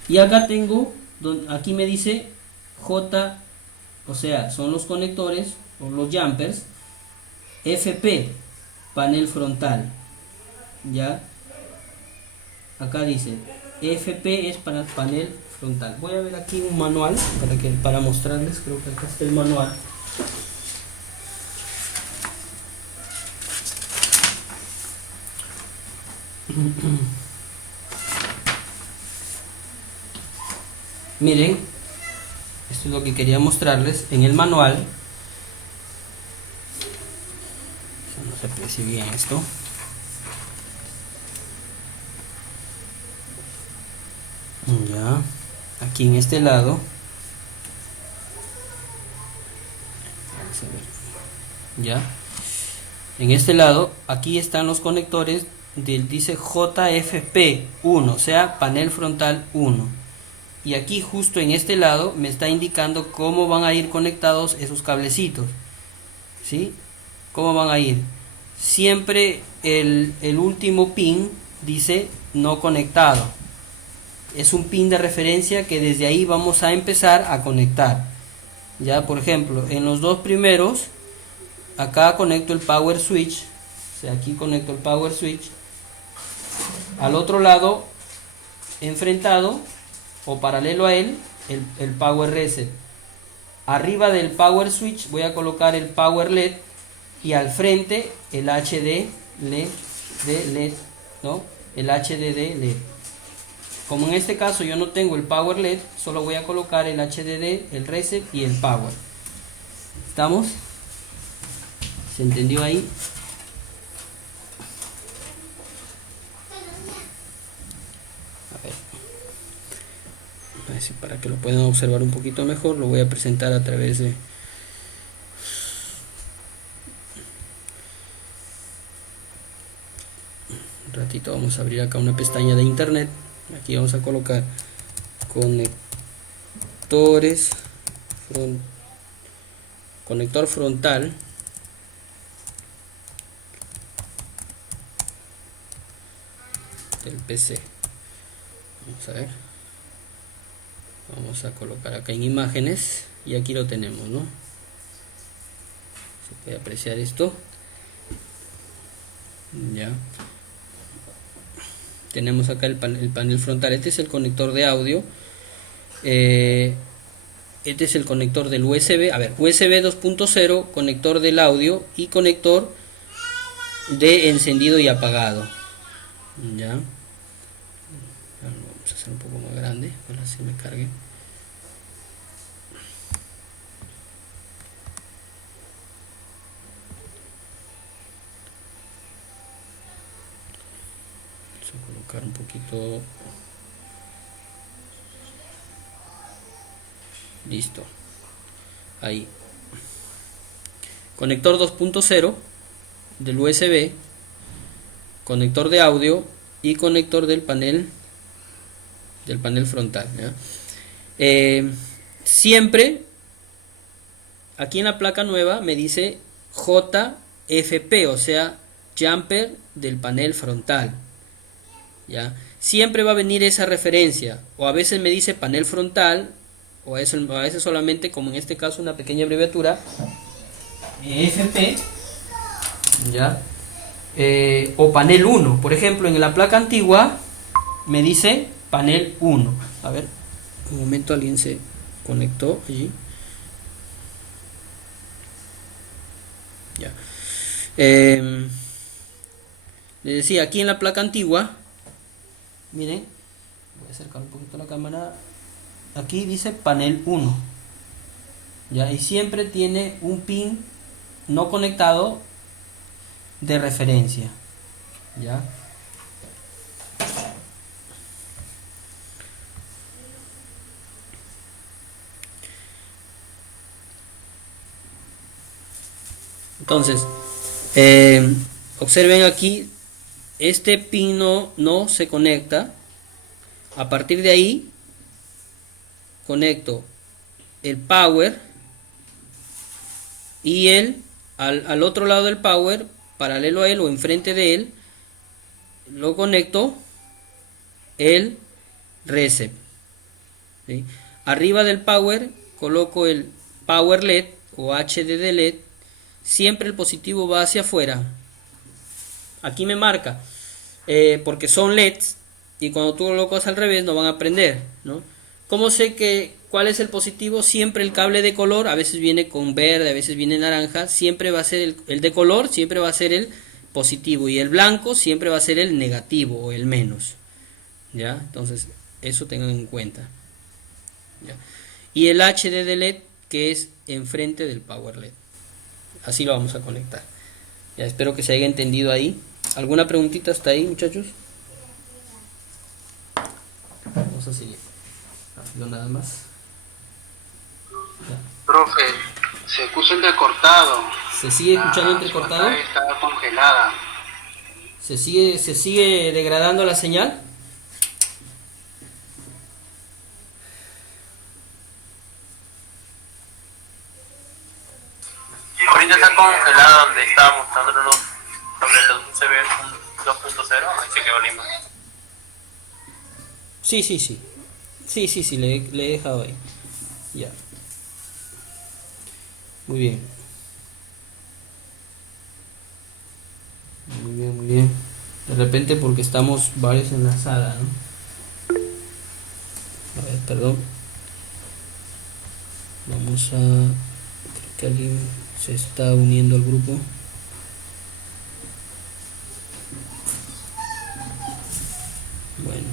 Y acá tengo, aquí me dice J, o sea, son los conectores o los jumpers FP, panel frontal. Ya, acá dice FP es para panel frontal. Voy a ver aquí un manual para mostrarles. Creo que acá está el manual. Miren, esto es lo que quería mostrarles en el manual. No se aprecia bien esto. Ya, aquí en este lado, vamos a ver, ya, en este lado, aquí están los conectores dice JFP1, o sea, panel frontal 1. Y aquí justo en este lado me está indicando cómo van a ir conectados esos cablecitos, ¿sí? ¿Cómo van a ir? Siempre el último pin dice no conectado. Es un pin de referencia que desde ahí vamos a empezar a conectar. Ya, por ejemplo, en los dos primeros, acá conecto el power switch. O sea, aquí conecto el power switch. Al otro lado, enfrentado o paralelo a él, el power reset. Arriba del power switch voy a colocar el power LED y al frente el HD LED, ¿no? El HDD LED. Como en este caso yo no tengo el power LED, solo voy a colocar el HDD, el reset y el power. ¿Estamos? ¿Se entendió ahí? A ver, para que lo puedan observar un poquito mejor, lo voy a presentar a través de un ratito. Vamos a abrir acá una pestaña de internet. Aquí vamos a colocar conector frontal del PC. Vamos a ver, vamos a colocar acá en imágenes y aquí lo tenemos, ¿no? Se puede apreciar esto. Ya tenemos acá el panel frontal. Este es el conector de audio. Este es el conector del USB. A ver, USB 2.0, conector del audio y conector de encendido y apagado. Ya. Vamos a hacer un poco más grande para que se me cargue. Vamos a Sacar un poquito. Listo. Ahí. Conector 2.0 del USB, conector de audio y conector del panel frontal, ¿ya? Siempre aquí en la placa nueva me dice JFP, o sea, jumper del panel frontal, ¿ya? Siempre va a venir esa referencia, o a veces me dice panel frontal, o a veces solamente, como en este caso, una pequeña abreviatura, FP, ¿ya? O panel 1. Por ejemplo, en la placa antigua me dice panel 1. A ver, un momento, alguien se conectó allí. Ya. Les decía, aquí en la placa antigua, miren, voy a acercar un poquito la cámara. Aquí dice panel 1, ¿ya? Y siempre tiene un pin no conectado de referencia, ¿ya? Entonces, observen aquí, este pin no se conecta. A partir de ahí conecto el power y al otro lado del power, paralelo a él o enfrente de él, lo conecto el reset, ¿sí? Arriba del power coloco el power LED o HDD LED. Siempre el positivo va hacia afuera. Aquí me marca porque son LEDs, y cuando tú lo colocas al revés no van a prender, ¿no? ¿Cómo sé cuál es el positivo? Siempre el cable de color, a veces viene con verde, a veces viene naranja, siempre va a ser el de color, siempre va a ser el positivo, y el blanco siempre va a ser el negativo o el menos, ¿ya? Entonces eso tengan en cuenta, ¿ya? Y el HDD LED, que es enfrente del power LED. Así lo vamos a conectar. Ya, espero que se haya entendido ahí. ¿Alguna preguntita hasta ahí, muchachos? Vamos a seguir. Rápido nada más. Ya. Profe, se escucha entrecortado. ¿Se sigue escuchando entrecortado? Está congelada. ¿Se sigue degradando la señal? Ahorita está congelada donde estaba mostrándolo sobre el USB 2.0, ahí se quedó la imagen. Sí. Sí, le he dejado ahí. Ya. Muy bien. Muy bien. De repente porque estamos varios en la sala, ¿no? A ver, perdón. Vamos a... Creo que alguien se está uniendo al grupo. Bueno.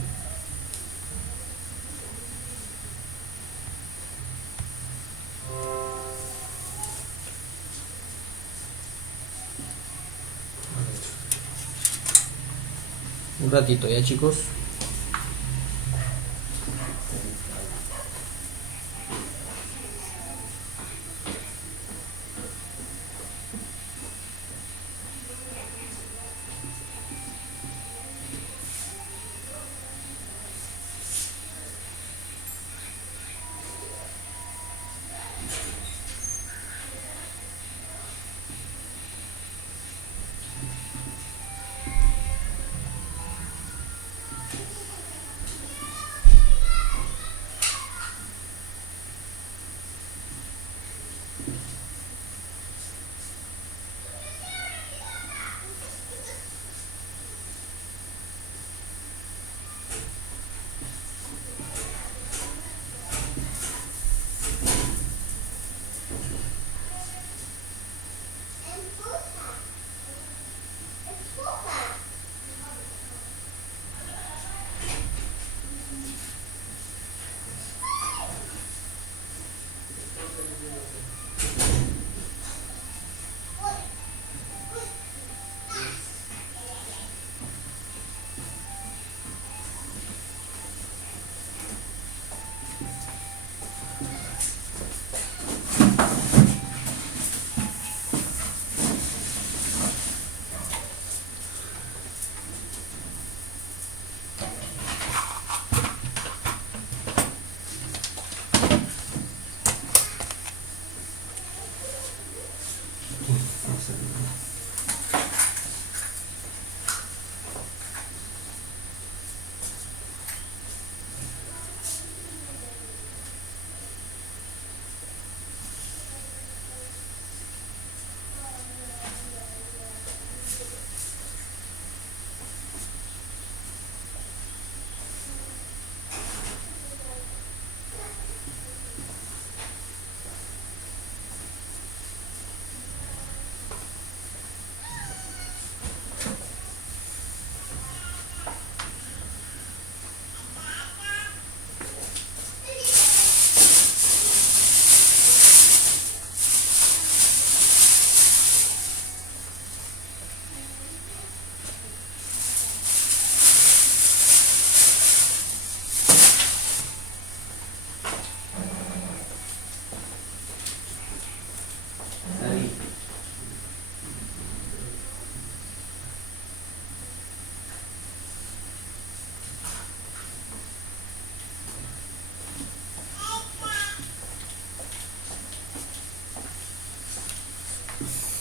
Un ratito ya, chicos.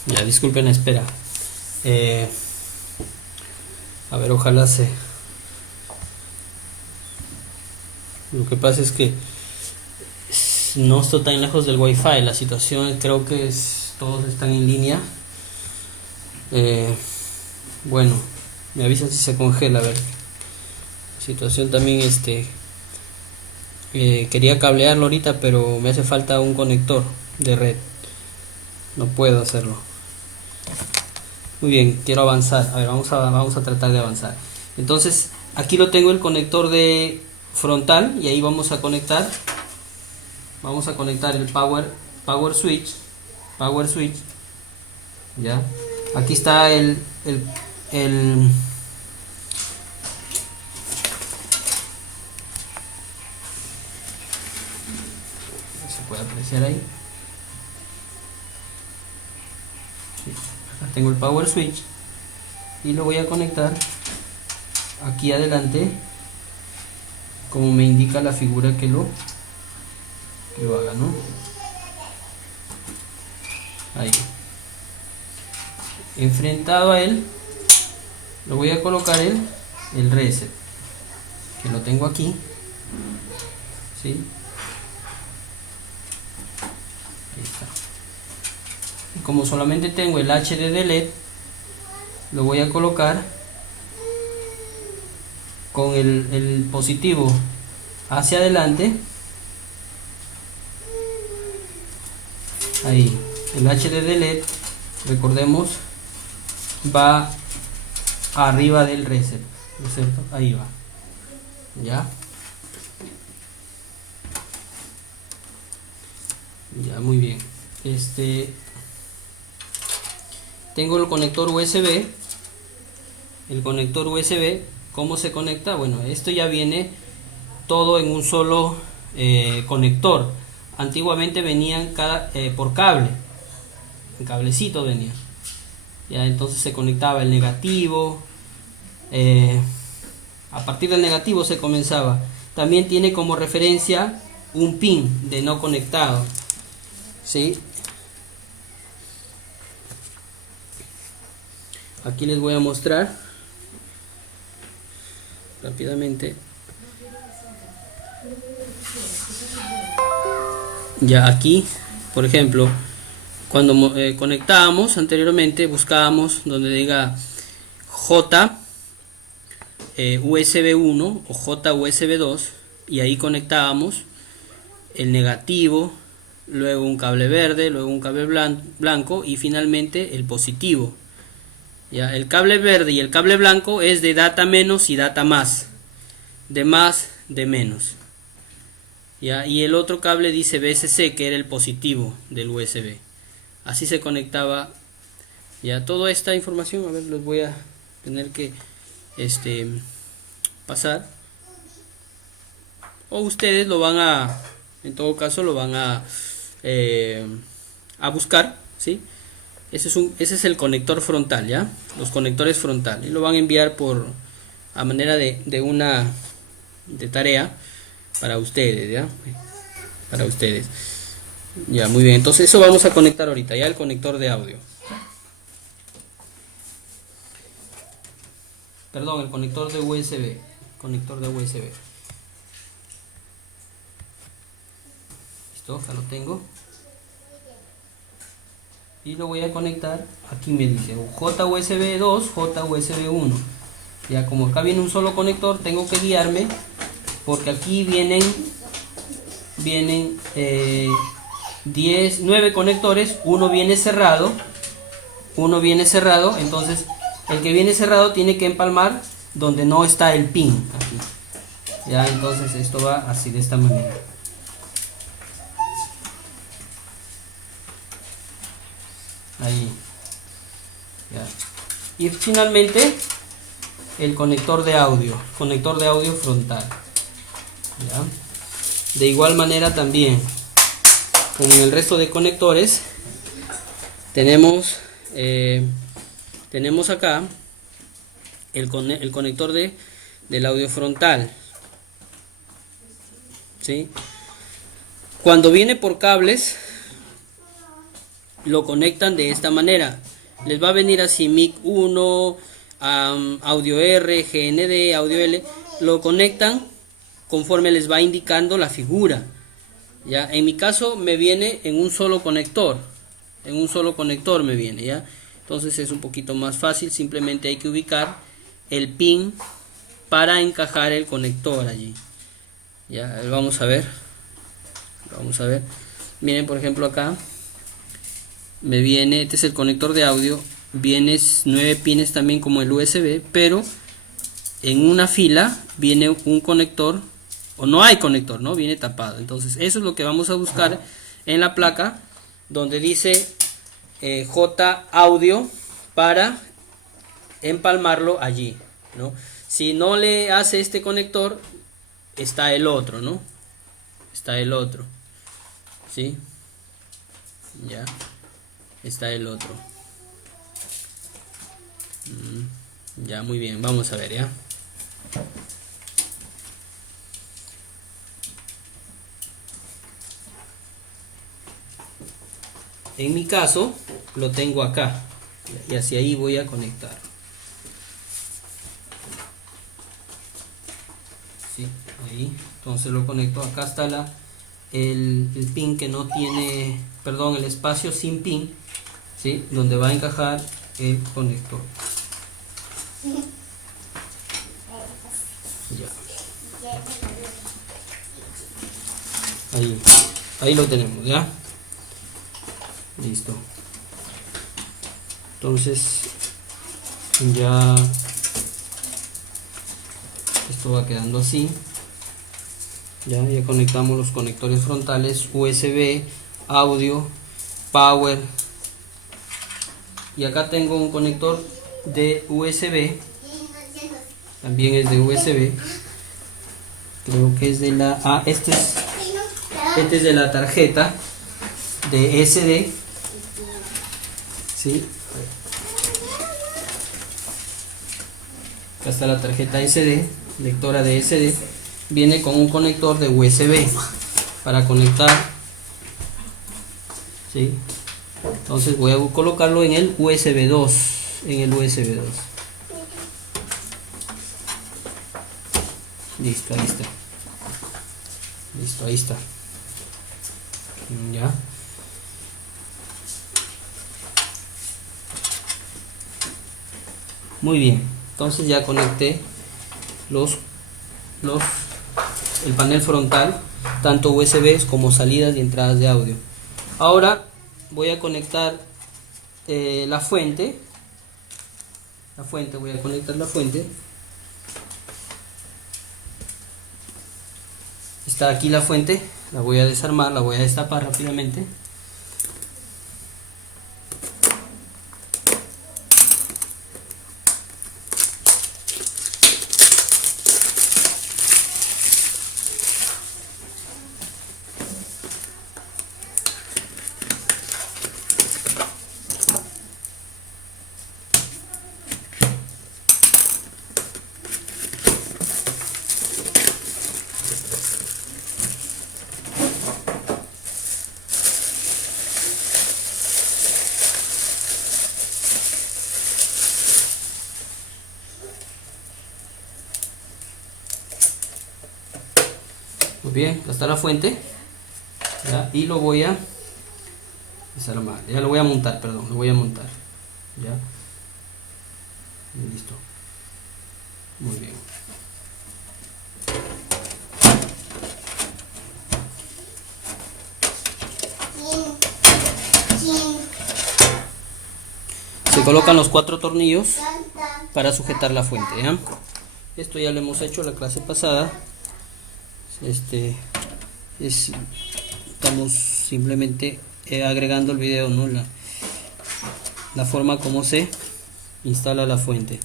Ya, disculpen la espera. A ver, ojalá se... Lo que pasa es que no estoy tan lejos del wifi. La situación creo que todos están en línea. Bueno, me avisan si se congela. A ver. Situación también quería cablearlo ahorita, pero me hace falta un conector de red. No puedo hacerlo. Muy bien, quiero avanzar. A ver, vamos a tratar de avanzar. Entonces, aquí lo tengo el conector de frontal y ahí vamos a conectar el power switch. Ya. Aquí está el se puede apreciar ahí. Sí. Acá tengo el power switch y lo voy a conectar aquí adelante, como me indica la figura que lo haga, ¿no? Ahí. Enfrentado a él lo voy a colocar el reset, que lo tengo aquí, ¿sí? Ahí está. Y como solamente tengo el HDD LED, lo voy a colocar con el positivo hacia adelante. Ahí, el HDD LED, recordemos, va arriba del reset, ¿no es cierto? Ahí va. Ya. Ya, muy bien. Tengo el conector USB. ¿Cómo se conecta? Bueno, esto ya viene todo en un solo conector. Antiguamente venían por cable, en cablecito venía. Ya, entonces se conectaba el negativo. A partir del negativo se comenzaba. También tiene como referencia un pin de no conectado, ¿sí? Aquí les voy a mostrar rápidamente. Ya aquí, por ejemplo, cuando conectábamos anteriormente, buscábamos donde diga J USB 1 o J USB 2 y ahí conectábamos el negativo, luego un cable verde, luego un cable blanco y finalmente el positivo. Ya, el cable verde y el cable blanco es de data menos y data más, de menos. Ya, y el otro cable dice BSC, que era el positivo del USB. Así se conectaba. Ya, toda esta información, a ver, los voy a tener que pasar, o ustedes lo van a, en todo caso lo van a buscar, ¿sí? Ese es el conector frontal, ¿ya? Los conectores frontal, y lo van a enviar a manera de tarea para ustedes, ¿ya? Para ustedes. Ya, muy bien. Entonces eso vamos a conectar ahorita, ya el conector de audio. Perdón, el conector de USB. Listo, acá lo tengo. Y lo voy a conectar, aquí me dice JUSB 2, JUSB 1. Ya, como acá viene un solo conector, tengo que guiarme porque aquí vienen 9 conectores, uno viene cerrado, entonces el que viene cerrado tiene que empalmar donde no está el pin, aquí. Ya, entonces esto va así, de esta manera. Ahí. Ya. Y finalmente el conector de audio frontal. ¿Ya? De igual manera también, como en el resto de conectores, tenemos acá el conector del audio frontal, ¿sí? Cuando viene por cables, lo conectan de esta manera. Les va a venir así: mic 1, audio R, GND, audio L. Lo conectan conforme les va indicando la figura. Ya, en mi caso me viene en un solo conector. En un solo conector me viene, ¿ya? Entonces es un poquito más fácil. Simplemente hay que ubicar el pin para encajar el conector allí. Ya, vamos a ver. Vamos a ver. Miren, por ejemplo, acá me viene, este es el conector de audio. Viene 9 pines también como el USB, pero en una fila viene un conector, o no hay conector, ¿no? Viene tapado. Entonces eso es lo que vamos a buscar en la placa, donde dice J audio, para empalmarlo allí, ¿no? Si no le hace este conector, está el otro, ¿no? Está el otro, ¿sí? Ya, está el otro. Ya, muy bien, vamos a ver, ¿ya? En mi caso lo tengo acá y hacia ahí voy a conectar. Sí, ahí. Entonces lo conecto. Acá está el pin que no tiene, perdón, el espacio sin pin, ¿sí? Donde va a encajar el conector. Ya. Ahí lo tenemos, ¿ya? Listo. Entonces ya esto va quedando así. Ya conectamos los conectores frontales, USB, audio, power. Y acá tengo un conector de USB. También es de USB. Creo que es de la... este es de la tarjeta de SD. ¿Sí? Acá está la tarjeta SD, lectora de SD. Viene con un conector de USB para conectar. ¿Sí? Entonces voy a colocarlo en el USB 2. En el USB 2. Listo, ahí está. Listo, ahí está. Ya. Muy bien. Entonces ya conecté el panel frontal, tanto USB como salidas y entradas de audio. Ahora voy a conectar la fuente. Voy a conectar la fuente. Está aquí la fuente, la voy a desarmar, la voy a destapar rápidamente. Muy bien, acá está la fuente, ¿ya? Y lo voy a desarmar, ya lo voy a montar, perdón, lo voy a montar, ya, listo, muy bien. Se colocan los 4 tornillos para sujetar la fuente, ¿ya? Esto ya lo hemos hecho la clase pasada. Estamos simplemente agregando el video, ¿no? La forma como se instala la fuente.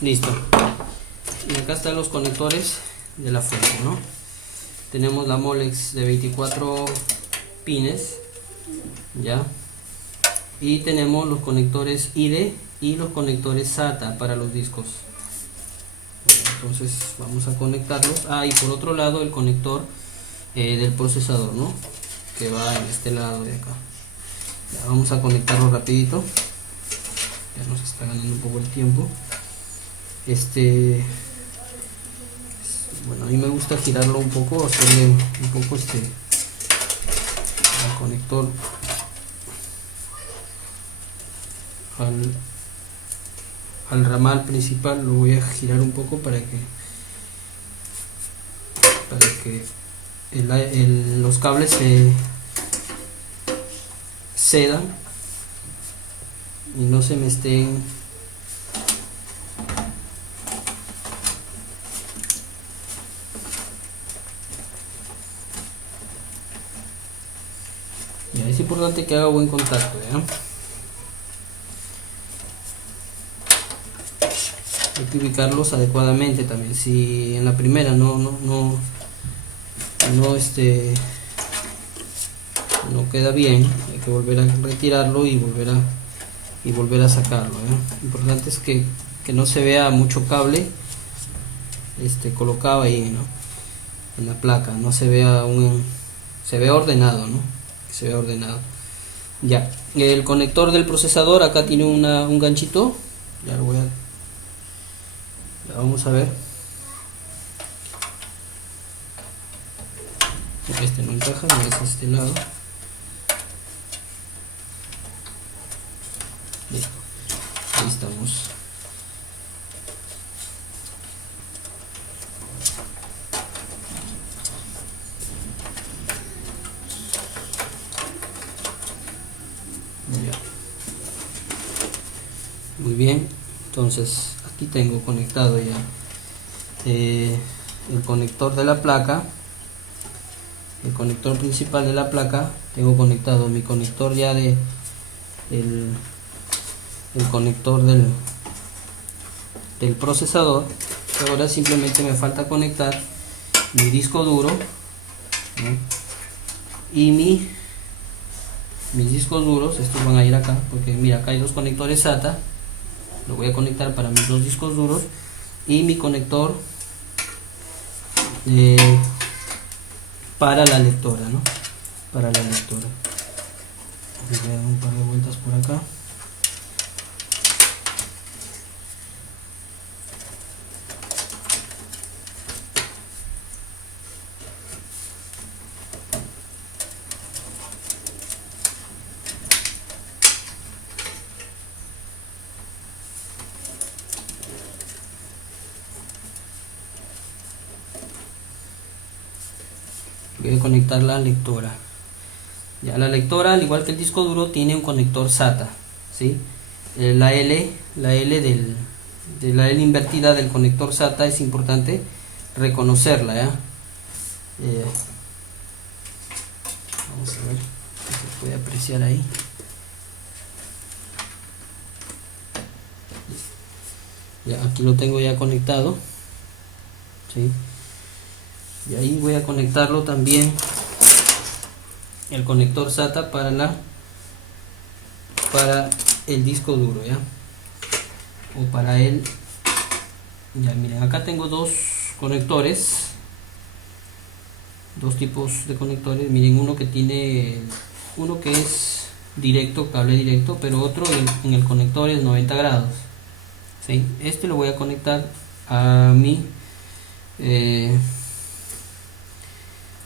Listo. Y acá están los conectores de la fuente, ¿no? Tenemos la Molex de 24 pines, ya, y tenemos los conectores IDE y los conectores SATA para los discos. Entonces vamos a conectarlos. Y por otro lado el conector del procesador, ¿no? Que va en este lado de acá. Ya, vamos a conectarlo rapidito, ya nos está ganando un poco el tiempo. Bueno, a mí me gusta girarlo un poco, hacerle un poco el conector al ramal principal. Lo voy a girar un poco para que los cables se cedan y no se me estén ya. Es importante que haga buen contacto, ¿ya? Hay que ubicarlos adecuadamente también. Si en la primera no queda bien, hay que volver a retirarlo y volver a sacarlo, ¿eh? Lo importante es que no se vea mucho cable colocado ahí, ¿no? En la placa, no se vea se ve ordenado, ¿no? Se ve ordenado. Ya, el conector del procesador acá tiene un ganchito, ya lo vamos a ver. Este no encaja, no es este lado. Listo, ahí estamos. Ya. Muy bien, entonces aquí tengo conectado ya el conector de la placa, el conector principal de la placa. Tengo conectado mi conector ya de el conector del procesador. Ahora simplemente me falta conectar mi disco duro, ¿no? Y mis discos duros. Estos van a ir acá porque mira, acá hay dos conectores SATA. Lo voy a conectar para mis dos discos duros y mi conector para la lectora, ¿no? Para la lectora. Voy a dar un par de vueltas por acá. Voy a conectar la lectora. Ya, la lectora, al igual que el disco duro, tiene un conector SATA, ¿sí? La L de la L invertida del conector SATA es importante reconocerla, ¿ya? Vamos a ver si se puede apreciar ahí. Ya, aquí lo tengo ya conectado, ¿sí? Y ahí voy a conectarlo también el conector SATA para el disco duro, ya, o para el, ya miren, acá tengo dos conectores, dos tipos de conectores. Miren, uno que es directo, cable directo, pero otro en el conector es 90 grados, ¿sí? Este lo voy a conectar a mi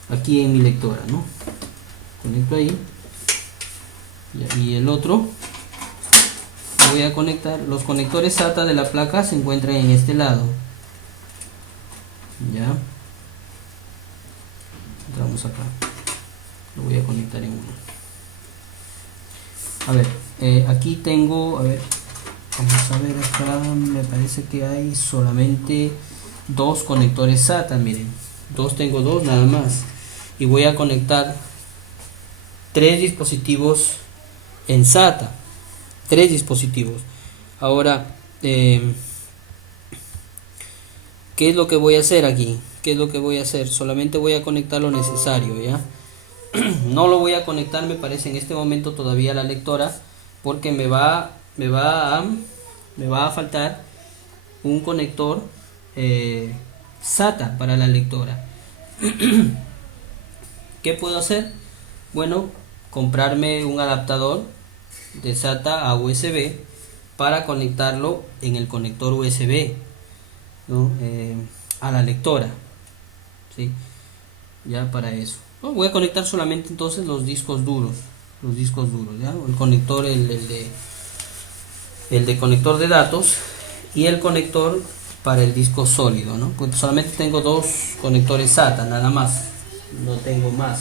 aquí en mi lectora, ¿no? Conecto ahí. Y el otro voy a conectar. Los conectores SATA de la placa se encuentran en este lado, ya. Entramos acá, lo voy a conectar en uno. A ver, aquí tengo, a ver, vamos a ver acá, me parece que hay solamente dos conectores SATA, miren, tengo dos nada más. Y voy a conectar tres dispositivos en SATA, tres dispositivos. Ahora ¿Qué es lo que voy a hacer aquí? ¿Qué es lo que voy a hacer? Solamente voy a conectar lo necesario, ¿ya? No lo voy a conectar, me parece, en este momento todavía a la lectora, porque me va a faltar un conector SATA para la lectora. ¿Qué puedo hacer? Bueno, comprarme un adaptador de SATA a USB para conectarlo en el conector USB, ¿no? A la lectora, ¿sí? Ya para eso. No, voy a conectar solamente entonces los discos duros, ¿ya? El conector, el de conector de datos y el conector para el disco sólido, ¿no? Pues solamente tengo dos conectores SATA, nada más, no tengo más,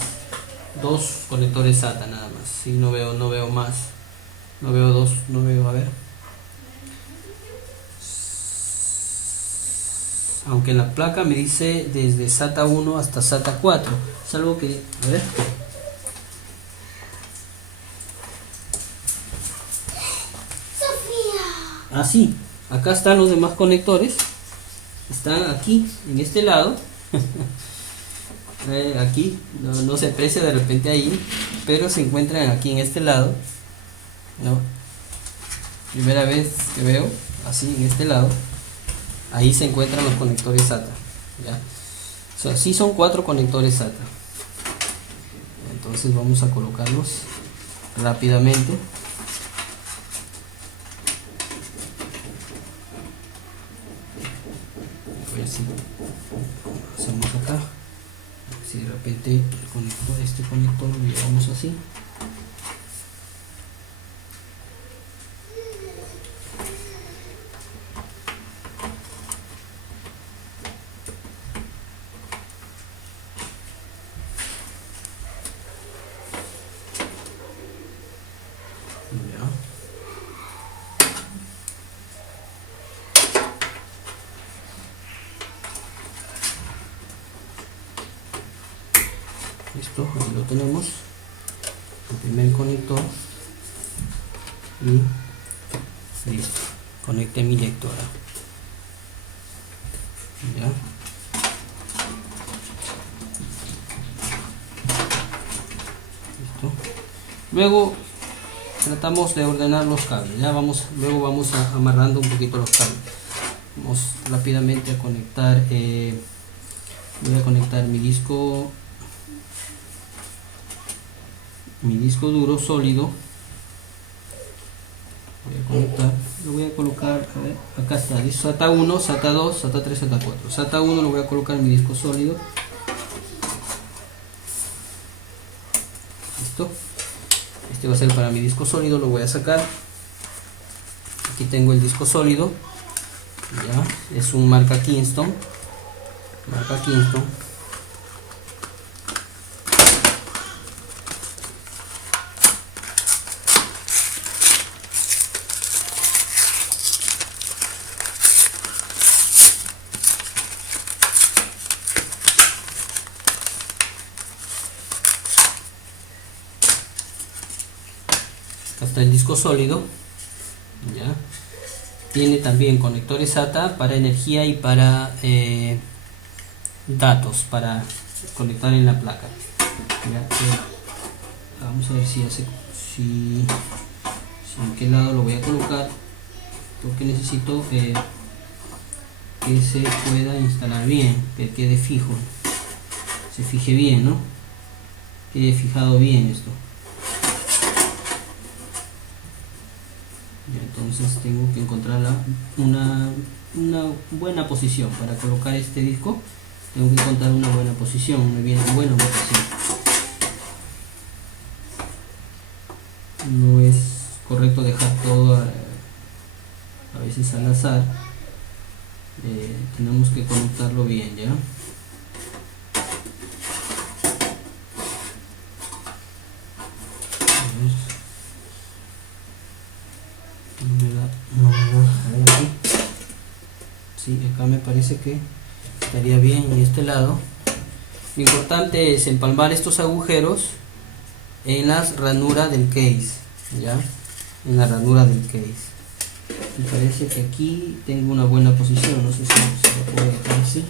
dos conectores SATA nada más, sí, no veo más, no veo dos, no veo, a ver, aunque en la placa me dice desde SATA 1 hasta SATA 4, es algo que, a ver, sí, acá están los demás conectores, están aquí en este lado. Aquí no se aprecia de repente ahí, pero se encuentran aquí en este lado, ¿no? Primera vez que veo así en este lado, ahí se encuentran los conectores SATA, ¿ya? O sea, sí son 4 conectores SATA. Entonces vamos a colocarlos rápidamente. A ver si hacemos acá, si de repente el conector, este conector lo llevamos así. Listo, aquí lo tenemos, el primer conector, y listo, conecté mi lectora, ya. Listo. Luego tratamos de ordenar los cables, ya luego vamos amarrando un poquito los cables. Vamos rápidamente a conectar, voy a conectar mi disco duro sólido, lo voy a colocar, a ver, acá está, SATA 1, SATA 2, SATA 3, SATA 4. SATA 1 lo voy a colocar en mi disco sólido. Listo. Este va a ser para mi disco sólido, lo voy a sacar. Aquí tengo el disco sólido, ya, es un marca Kingston. Hasta el disco sólido, ya. Tiene también conectores SATA para energía y para datos, para conectar en la placa, ya. Vamos a ver si en qué lado lo voy a colocar, porque necesito que se pueda instalar bien, que quede fijo, se fije bien, ¿no? Quede fijado bien esto. Entonces tengo que encontrar una buena posición para colocar este disco. Tengo que encontrar una buena posición, una buena ubicación. No es correcto dejar todo a veces al azar. Tenemos que conectarlo bien, ¿ya? Sí, acá me parece que estaría bien en este lado. Lo importante es empalmar estos agujeros en las ranuras del case, ¿ya? En la ranura del case. Me parece que aquí tengo una buena posición, no sé si se lo puedo dejar así. fácil.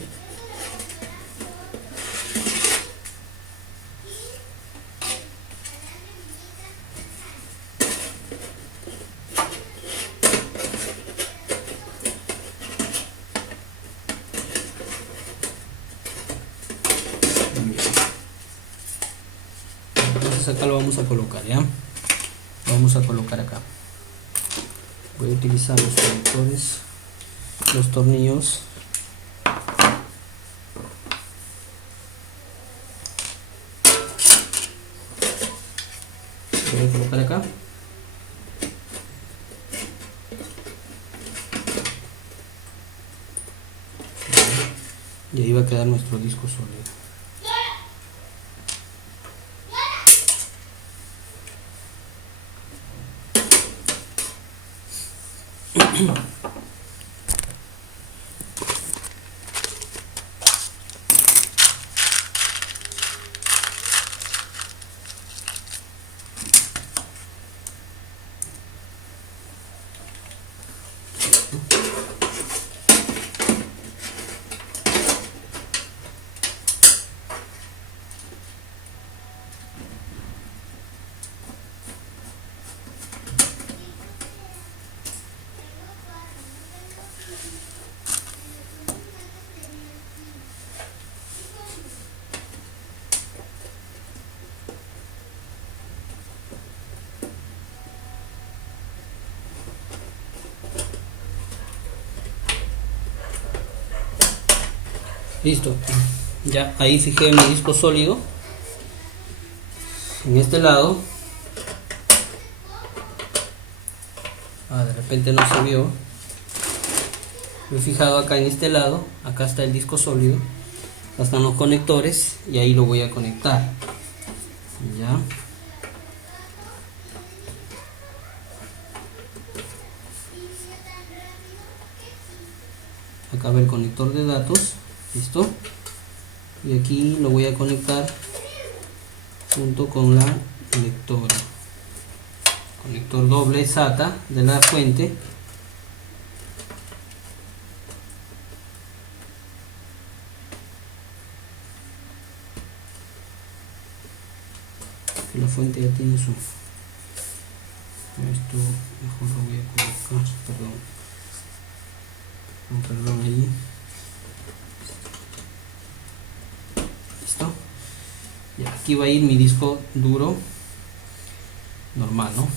Entonces acá lo vamos a colocar, ¿ya? Lo vamos a colocar acá. Voy a utilizar los conectores, los tornillos. Voy a colocar acá. Y ahí va a quedar nuestro disco sólido. Listo, ya ahí fijé mi disco sólido en este lado. De repente no se vio. Lo he fijado acá en este lado. Acá está el disco sólido, acá están los conectores y ahí lo voy a conectar. Ya. Acá va el conector de datos. Listo, y aquí lo voy a conectar junto con la lectora, conector doble SATA de la fuente. Que la fuente ya tiene su, esto mejor lo voy a colocar, perdón ahí. Y aquí va a ir mi disco duro normal, ¿no?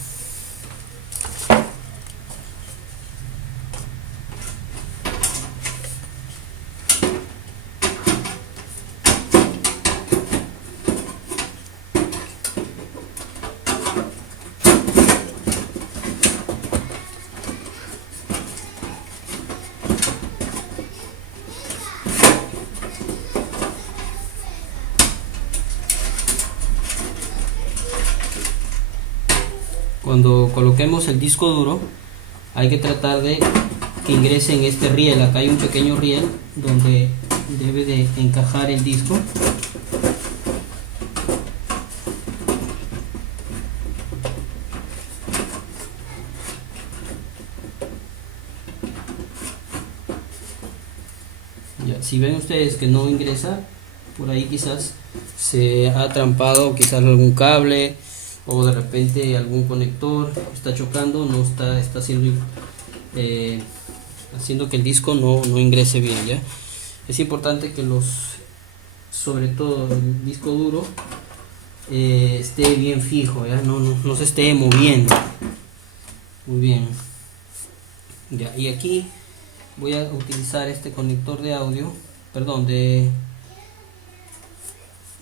Cuando coloquemos el disco duro hay que tratar de que ingrese en este riel. Acá hay un pequeño riel donde debe de encajar el disco. Ya, si ven ustedes que no ingresa, por ahí quizás se ha atrampado quizás algún cable, o de repente algún conector está chocando, no está haciendo que el disco no ingrese bien. Ya es importante que sobre todo el disco duro esté bien fijo, ya no se esté moviendo. Muy bien. Ya, y aquí voy a utilizar este conector de audio, perdón, de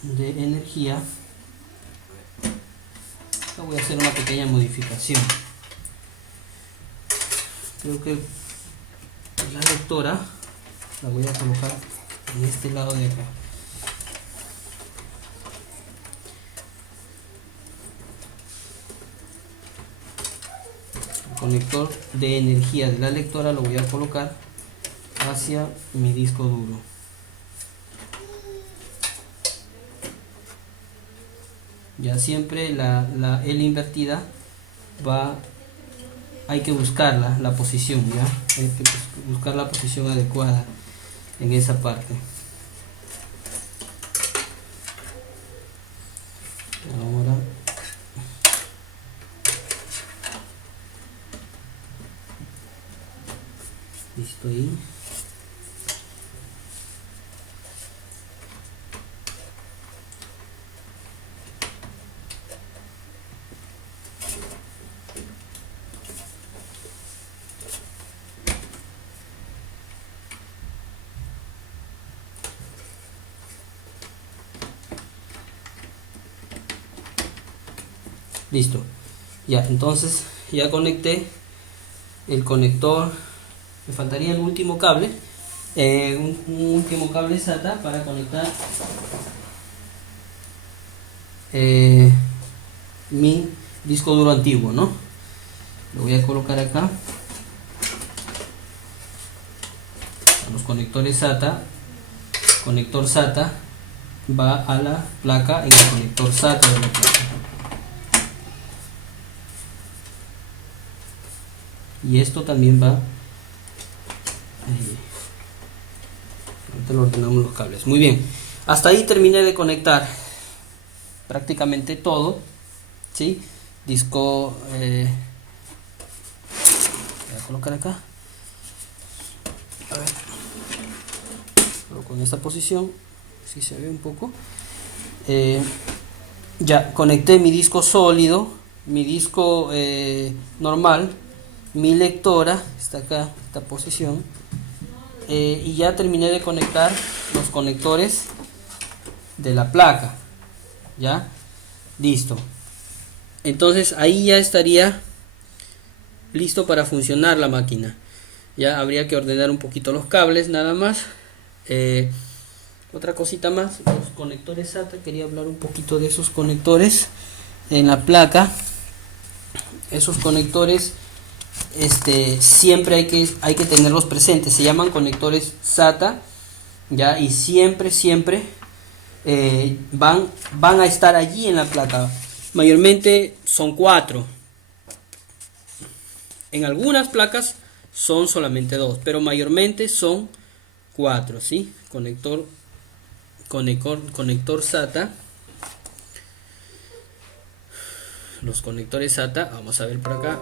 energía. Voy a hacer una pequeña modificación. Creo que la lectora la voy a colocar en este lado de acá. El conector de energía de la lectora lo voy a colocar hacia mi disco duro. Ya siempre la L invertida hay que buscarla, la posición, ya hay que buscar la posición adecuada. en esa parte. Ahora listo ahí. Listo. Ya, entonces ya conecté el conector. Me faltaría el último cable. Un último cable SATA para conectar mi disco duro antiguo, ¿no? Lo voy a colocar acá. Los conectores SATA. Conector SATA va a la placa en el conector SATA de la placa. Y esto también va. Ahorita lo ordenamos los cables. Muy bien. Hasta ahí terminé de conectar prácticamente todo. ¿Sí? Disco. Voy a colocar acá. A ver. Coloco en esta posición. Si se ve un poco. Ya conecté mi disco sólido. Mi disco normal. Mi lectora está acá, esta posición, y ya terminé de conectar los conectores de la placa. Ya, listo. Entonces ahí ya estaría listo para funcionar la máquina. Ya habría que ordenar un poquito los cables nada más. Otra cosita más, los conectores SATA, quería hablar un poquito de esos conectores en la placa. Esos conectores siempre hay que tenerlos presentes. Se llaman conectores SATA, ya, y siempre van a estar allí en la placa. Mayormente son 4. En algunas placas son solamente 2, pero mayormente son 4, ¿sí? Conector SATA. Los conectores SATA, vamos a ver por acá.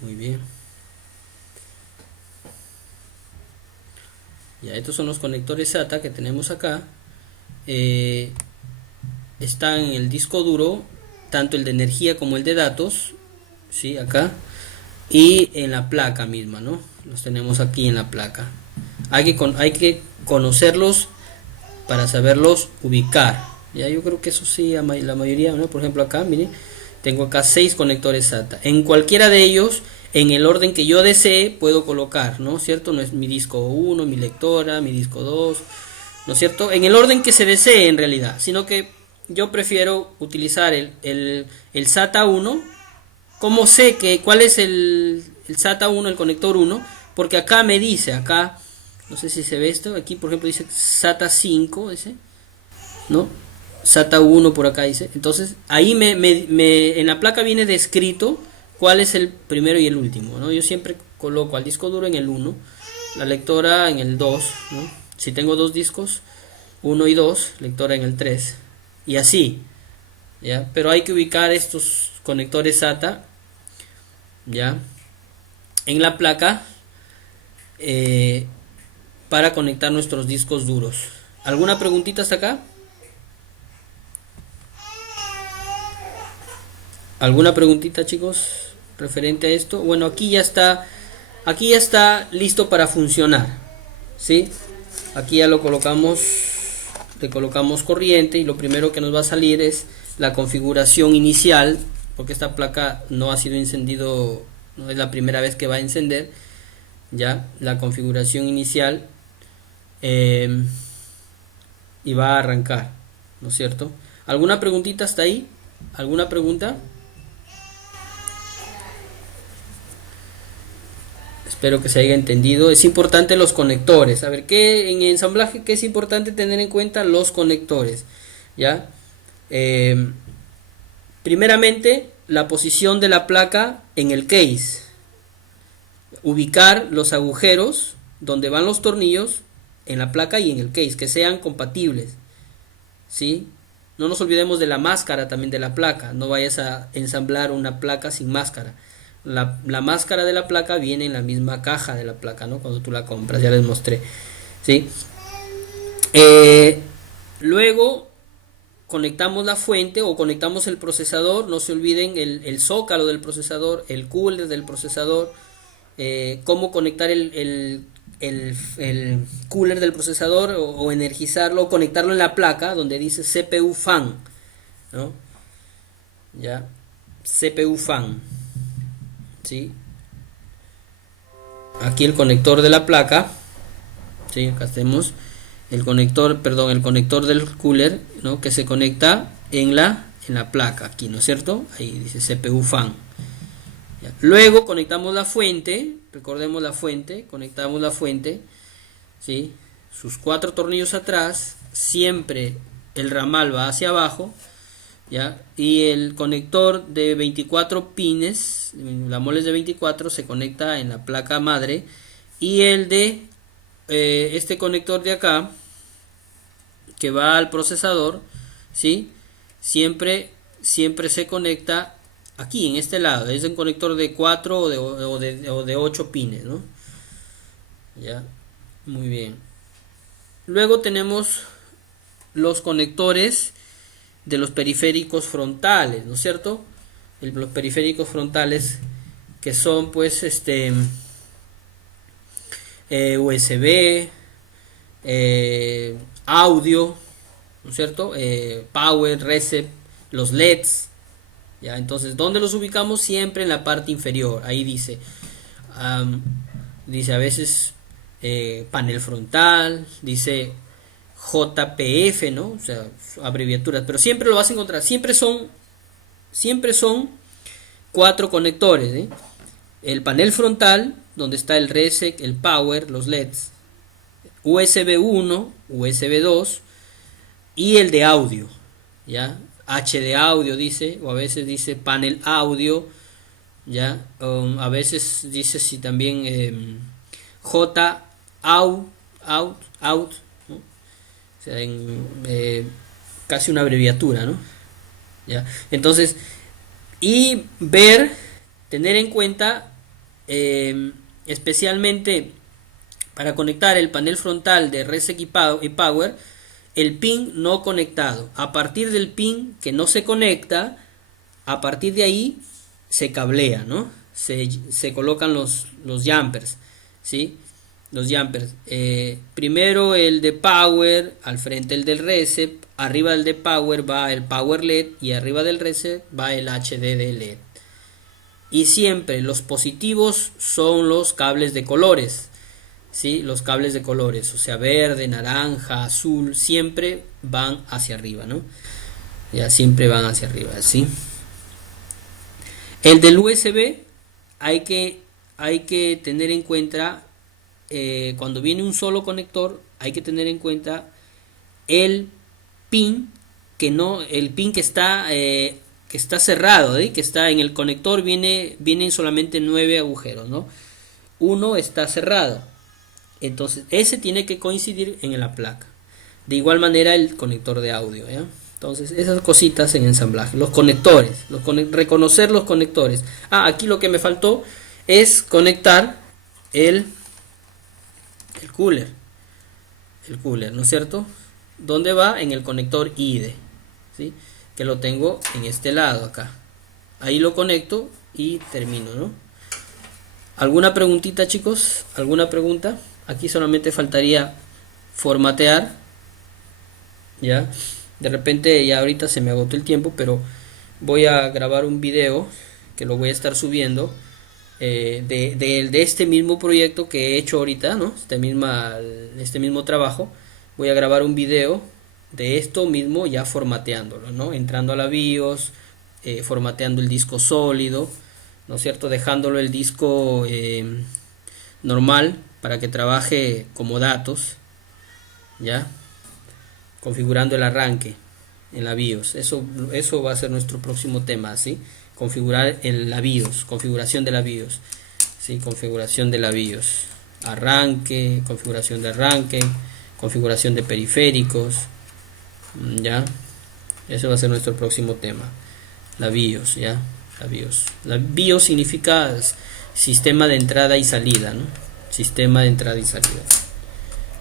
Muy bien. Ya, estos son los conectores SATA que tenemos acá. Están en el disco duro, tanto el de energía como el de datos, ¿sí? Acá. Y en la placa misma, ¿no? Los tenemos aquí en la placa. Hay que conocerlos para saberlos ubicar. Ya, yo creo que eso sí, la mayoría, ¿no? Por ejemplo acá, miren, tengo acá 6 conectores SATA. En cualquiera de ellos, en el orden que yo desee, puedo colocar, ¿no es cierto? No es mi disco 1, mi lectora, mi disco 2, ¿no es cierto? En el orden que se desee en realidad, sino que yo prefiero utilizar el SATA 1. ¿Cómo sé cuál es el SATA 1, el conector 1? Porque acá me dice, acá, no sé si se ve esto, aquí por ejemplo dice SATA 5, ese, ¿no? SATA 1 por acá dice. Entonces ahí en la placa viene descrito cuál es el primero y el último, ¿no? Yo siempre coloco al disco duro en el 1, la lectora en el 2, ¿no? Si tengo 2 discos, 1 y 2, lectora en el 3, y así, ¿ya? Pero hay que ubicar estos conectores SATA, ¿ya? En la placa para conectar nuestros discos duros. ¿Alguna preguntita hasta acá? ¿Alguna preguntita, chicos, referente a esto? Bueno, aquí ya está listo para funcionar, ¿sí? Aquí ya lo colocamos, le colocamos corriente, y lo primero que nos va a salir es la configuración inicial, porque esta placa no ha sido encendido, no es la primera vez que va a encender. Ya la configuración inicial, y va a arrancar, ¿no es cierto? ¿Alguna preguntita hasta ahí? ¿Alguna pregunta? Espero que se haya entendido. Es importante los conectores. A ver, ¿qué en ensamblaje qué es importante tener en cuenta? Los conectores, ¿ya? Primeramente, la posición de la placa en el case. Ubicar los agujeros donde van los tornillos en la placa y en el case, que sean compatibles, ¿sí? No nos olvidemos de la máscara también de la placa. No vayas a ensamblar una placa sin máscara. La máscara de la placa viene en la misma caja de la placa, ¿no? Cuando tú la compras, ya les mostré, ¿sí? Luego conectamos la fuente o conectamos el procesador. No se olviden el zócalo del procesador, el cooler del procesador, cómo conectar el cooler del procesador o energizarlo, o conectarlo en la placa donde dice CPU fan, ¿no? Ya, CPU fan, ¿sí? Aquí el conector de la placa, ¿sí? Acá tenemos el conector, perdón, el conector del cooler, ¿no? Que se conecta en la placa, aquí, ¿no es cierto? Ahí dice CPU fan. Ya. Luego conectamos la fuente, recordemos la fuente, conectamos la fuente, ¿sí? Sus 4 tornillos atrás, siempre el ramal va hacia abajo, ¿ya? Y el conector de 24 pines, la moles de 24, se conecta en la placa madre, y el de este conector de acá, que va al procesador, ¿sí? Siempre se conecta aquí en este lado. Es un conector de 4 o de 8 pines, ¿no? Ya, muy bien. Luego tenemos los conectores de los periféricos frontales, ¿no es cierto? Los periféricos frontales, que son pues USB, audio, ¿no es cierto? Power, reset, los LEDs. Ya, entonces, ¿dónde los ubicamos? Siempre en la parte inferior. Ahí dice a veces panel frontal, dice JPF, ¿no? O sea, abreviaturas, pero siempre lo vas a encontrar. Siempre son 4 conectores, ¿eh? El panel frontal, donde está el reset, el power, los LEDs, USB 1, USB 2 y el de audio, ¿ya? HD audio dice, o a veces dice panel audio, ya, a veces dice si también J out, ¿no? O sea, casi una abreviatura, ¿no? Ya, entonces, y tener en cuenta especialmente para conectar el panel frontal de Reset y Power, el pin no conectado. A partir del pin que no se conecta, a partir de ahí se cablea, ¿no? Se colocan los jumpers, ¿sí? Los jumpers. Primero el de Power, al frente el del Reset, arriba del de Power va el Power LED y arriba del Reset va el HD de LED. Y siempre los positivos son los cables de colores, ¿sí? Los cables de colores, o sea, verde, naranja, azul, siempre van hacia arriba, ¿no? Ya siempre van hacia arriba, ¿sí? El del USB hay que tener en cuenta, cuando viene un solo conector, hay que tener en cuenta el pin que está cerrado, ¿eh? Que está en el conector, vienen solamente 9 agujeros, ¿no? Uno está cerrado. Entonces, ese tiene que coincidir en la placa. De igual manera, el conector de audio, ¿ya? Entonces, esas cositas en ensamblaje. Los conectores, reconocer los conectores. Aquí lo que me faltó es conectar el cooler. El cooler, ¿no es cierto? ¿Dónde va? En el conector IDE, ¿sí? Que lo tengo en este lado acá. Ahí lo conecto y termino, ¿no? ¿Alguna preguntita, chicos? ¿Alguna pregunta? Aquí solamente faltaría formatear, ya. De repente ya ahorita se me agotó el tiempo, pero voy a grabar un video que lo voy a estar subiendo de este mismo proyecto que he hecho ahorita, ¿no? Este mismo trabajo. Voy a grabar un video de esto mismo ya formateándolo, ¿no? Entrando a la BIOS, formateando el disco sólido, ¿no es cierto? Dejándolo el disco normal para que trabaje como datos, ¿ya? Configurando el arranque en la BIOS. Eso va a ser nuestro próximo tema, ¿sí? Configurar la BIOS, configuración de la BIOS, ¿sí? Configuración de la BIOS. Arranque, configuración de arranque, configuración de periféricos, ¿ya? Eso va a ser nuestro próximo tema. La BIOS, ¿ya? La BIOS. La BIOS significa sistema de entrada y salida, ¿no? Sistema de entrada y salida.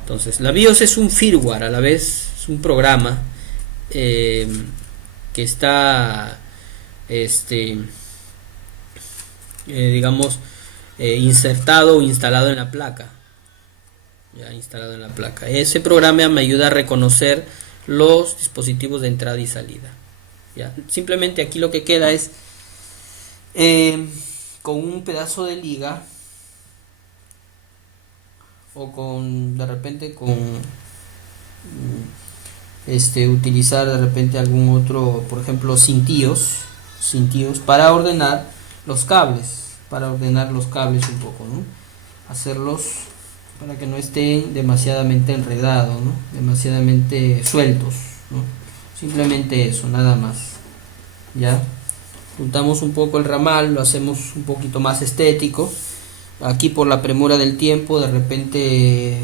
Entonces, la BIOS es un firmware, a la vez es un programa que está, digamos, insertado o instalado en la placa. Ya instalado en la placa. Ese programa me ayuda a reconocer los dispositivos de entrada y salida. ¿Ya? Simplemente aquí lo que queda es con un pedazo de liga o con de repente con utilizar de repente algún otro, por ejemplo cintillos para ordenar los cables, un poco, ¿no? Hacerlos para que no estén demasiadamente enredados, ¿no? Demasiadamente sueltos, ¿no? Simplemente eso, nada más. Ya juntamos un poco el ramal, lo hacemos un poquito más estético. Aquí por la premura del tiempo de repente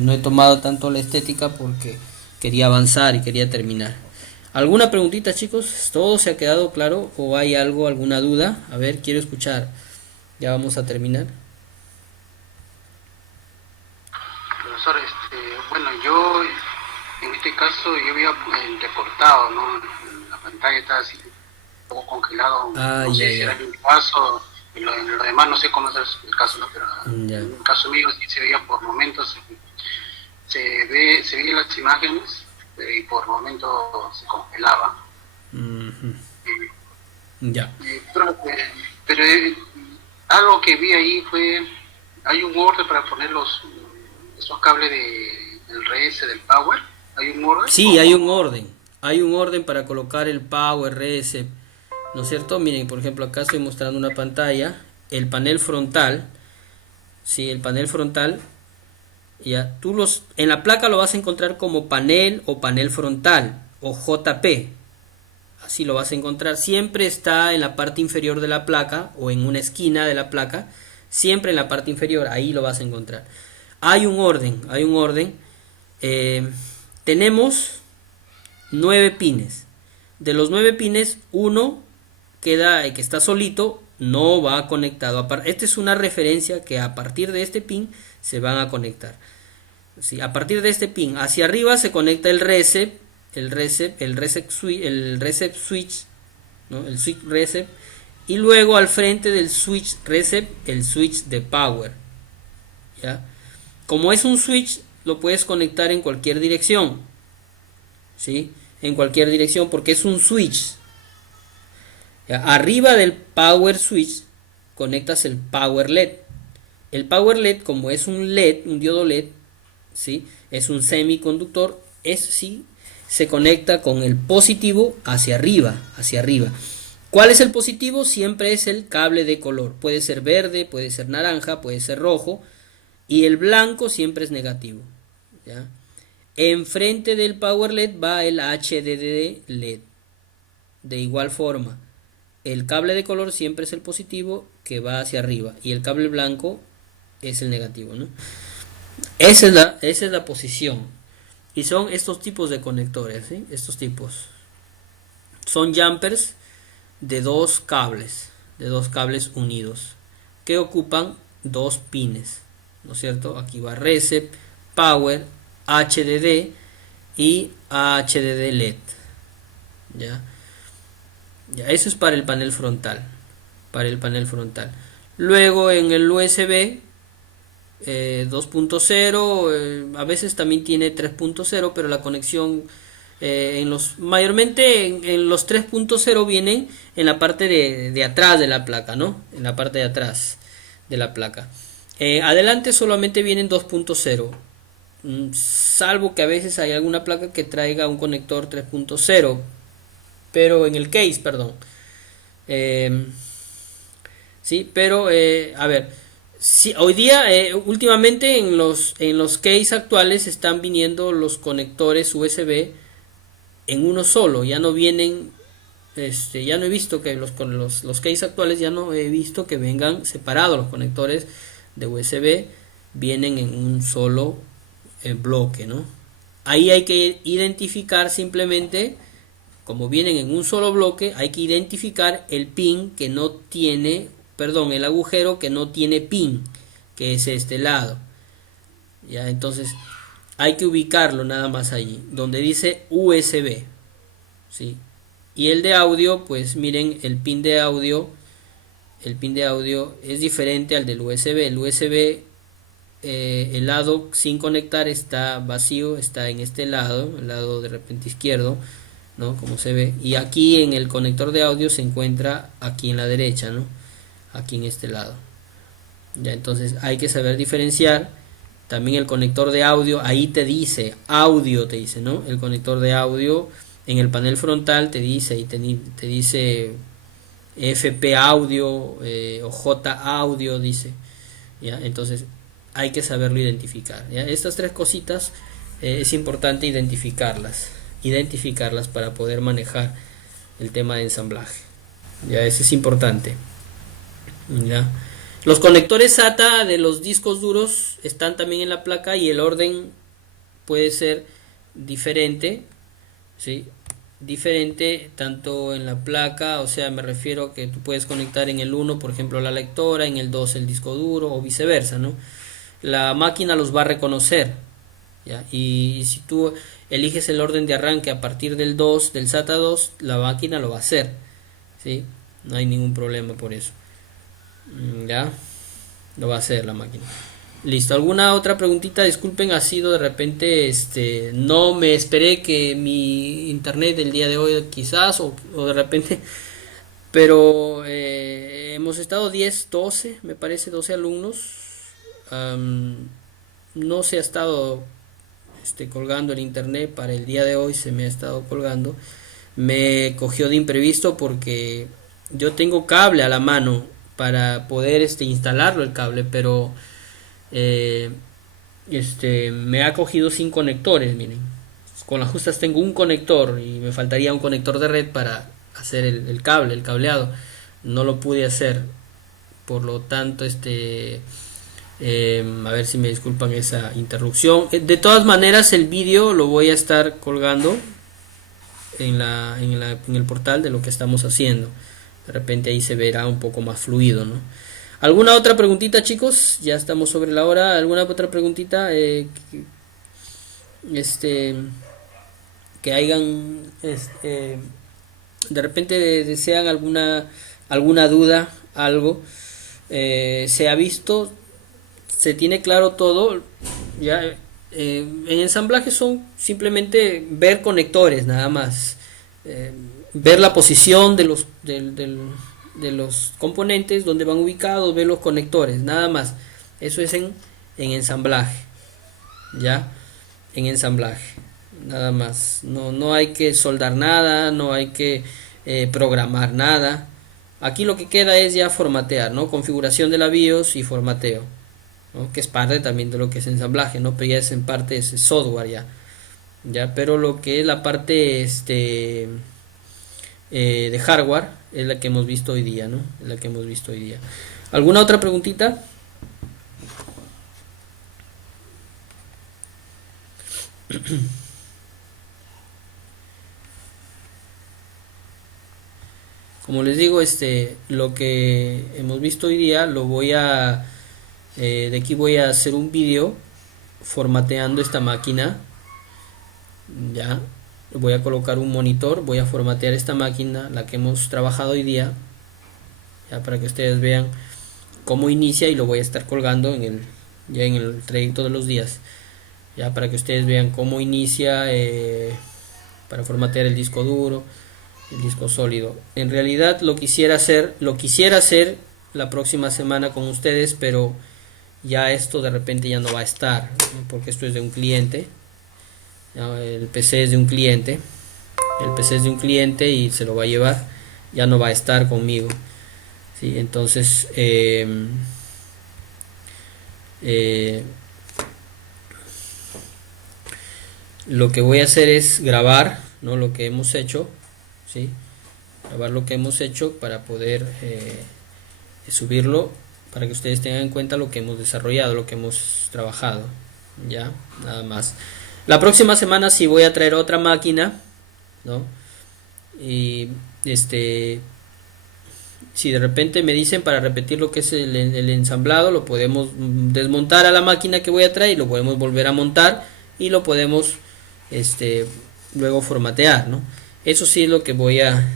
no he tomado tanto la estética porque quería avanzar y quería terminar. ¿Alguna preguntita, chicos? ¿Todo se ha quedado claro o hay alguna duda? A ver, quiero escuchar. Ya vamos a terminar. Profesor, bueno, yo en este caso yo había reportado, ¿no? La pantalla estaba así un poco congelado, no sé si era mi caso, en lo demás no sé cómo es el caso, ¿no? Pero en el caso mío sí se veía por momentos, se veían las imágenes y por momentos se congelaba. Ya. Pero algo que vi ahí fue, hay un orden para poner esos cables del RS, del Power. ¿Hay un orden? Sí, hay un orden. Hay un orden para colocar el Power RS, ¿no es cierto? Miren, por ejemplo, acá estoy mostrando una pantalla. El panel frontal. Sí, el panel frontal. Ya, en la placa lo vas a encontrar como panel o panel frontal o JP. Así lo vas a encontrar. Siempre está en la parte inferior de la placa o en una esquina de la placa. Siempre en la parte inferior, ahí lo vas a encontrar. Hay un orden. Tenemos 9 pines. De los 9 pines, uno que está solito, no va conectado. Esta es una referencia que a partir de este pin se van a conectar. ¿Sí? A partir de este pin hacia arriba se conecta el reset switch, ¿no? El switch reset, y luego al frente del switch reset el switch de power. ¿Ya? Como es un switch, lo puedes conectar en cualquier dirección, ¿sí? En cualquier dirección porque es un switch. ¿Ya? Arriba del power switch conectas el power LED. El power LED, como es un LED, un diodo LED, ¿sí? Es un semiconductor, sí, se conecta con el positivo hacia arriba. ¿Cuál es el positivo? Siempre es el cable de color. Puede ser verde, puede ser naranja, puede ser rojo. Y el blanco siempre es negativo. ¿Ya? Enfrente del Power LED va el HDD LED. De igual forma, el cable de color siempre es el positivo que va hacia arriba. Y el cable blanco es el negativo, ¿no? Esa es la posición. Y son estos tipos de conectores, ¿sí? Estos tipos. Son jumpers de dos cables unidos. Que ocupan 2 pines. ¿No es cierto? Aquí va reset, power, HDD y HDD LED. ¿Ya? Eso es para el panel frontal. Luego en el USB 2.0, a veces también tiene 3.0, pero la conexión mayormente en los 3.0 vienen en la parte de atrás de la placa, ¿no? En la parte de atrás de la placa. Adelante solamente vienen 2.0, salvo que a veces hay alguna placa que traiga un conector 3.0, pero en el case, perdón. Sí, pero a ver, Sí, hoy día, últimamente en los case actuales están viniendo los conectores USB en uno solo, ya no vienen, ya no he visto que los case actuales ya no he visto que vengan separados los conectores de USB, vienen en un solo bloque, ¿no? Ahí hay que identificar simplemente, como vienen en un solo bloque, hay que identificar el pin que no tiene, perdón, el agujero que no tiene pin, que es este lado. Ya, entonces hay que ubicarlo nada más allí, donde dice USB, ¿sí? Y el de audio, pues miren, el pin de audio es diferente al del USB. El USB, el lado sin conectar está vacío, está en este lado, el lado de repente izquierdo, ¿no? Como se ve. Y aquí en el conector de audio se encuentra aquí en la derecha, ¿no? Aquí en este lado. Ya, entonces hay que saber diferenciar. También el conector de audio, ahí te dice, audio te dice, ¿no? El conector de audio en el panel frontal te dice, y te dice FP audio o J audio, dice. ¿Ya? Entonces hay que saberlo identificar, ¿ya? Estas tres cositas es importante identificarlas para poder manejar el tema de ensamblaje. Ya, eso es importante. ¿Ya? Los conectores SATA de los discos duros están también en la placa y el orden puede ser diferente, ¿sí? Diferente tanto en la placa, o sea, me refiero a que tú puedes conectar en el 1, por ejemplo, la lectora, en el 2 el disco duro o viceversa, ¿no? La máquina los va a reconocer, ¿ya? Y si tú eliges el orden de arranque a partir del 2, del SATA 2, la máquina lo va a hacer, ¿sí? No hay ningún problema por eso. Ya lo va a hacer la máquina. Listo, ¿alguna otra preguntita? Disculpen, ha sido de repente, no me esperé que mi internet del día de hoy quizás, o de repente, pero hemos estado 10, 12, me parece 12 alumnos. No se ha estado colgando el internet para el día de hoy, se me ha estado colgando. Me cogió de imprevisto porque yo tengo cable a la mano para poder instalarlo el cable, pero me ha cogido sin conectores, miren. Con las justas tengo un conector y me faltaría un conector de red para hacer el cableado. No lo pude hacer, por lo tanto a ver si me disculpan esa interrupción. De todas maneras, el vídeo lo voy a estar colgando en el portal de lo que estamos haciendo. De repente ahí se verá un poco más fluido, ¿no? ¿Alguna otra preguntita, chicos? Ya estamos sobre la hora. ¿Alguna otra preguntita? Que hayan, de repente desean alguna duda, algo. Se ha visto, se tiene claro todo. Ya, en ensamblaje son simplemente ver conectores, nada más. Ver la posición de los componentes, donde van ubicados, ver los conectores, nada más. Eso es en ensamblaje, ya, en ensamblaje, nada más. No hay que soldar nada, no hay que programar nada. Aquí lo que queda es ya formatear, ¿no? Configuración de la BIOS y formateo, ¿no? Que es parte también de lo que es ensamblaje, ¿no? Pero ya es en parte es software ya, pero lo que es la parte de hardware es la que hemos visto hoy día, ¿no? Es la que hemos visto hoy día. ¿Alguna otra preguntita? Como les digo, lo que hemos visto hoy día lo voy a de aquí voy a hacer un vídeo formateando esta máquina. Ya voy a colocar un monitor, voy a formatear esta máquina, la que hemos trabajado hoy día, ya, para que ustedes vean cómo inicia, y lo voy a estar colgando ya en el trayecto de los días, ya, para que ustedes vean cómo inicia, para formatear el disco duro, el disco sólido. En realidad lo quisiera hacer la próxima semana con ustedes, pero ya esto de repente ya no va a estar, ¿no? Porque esto es de un cliente. El PC es de un cliente, y se lo va a llevar, ya no va a estar conmigo, ¿sí? Entonces Eh, lo que voy a hacer es grabar, ¿no?, lo que hemos hecho, ¿sí? Grabar lo que hemos hecho para poder subirlo, para que ustedes tengan en cuenta lo que hemos desarrollado, lo que hemos trabajado. Ya, nada más. La próxima semana sí voy a traer otra máquina, ¿no? Y si de repente me dicen para repetir lo que es el ensamblado, lo podemos desmontar a la máquina que voy a traer y lo podemos volver a montar y lo podemos luego formatear, ¿no? Eso sí es lo que voy a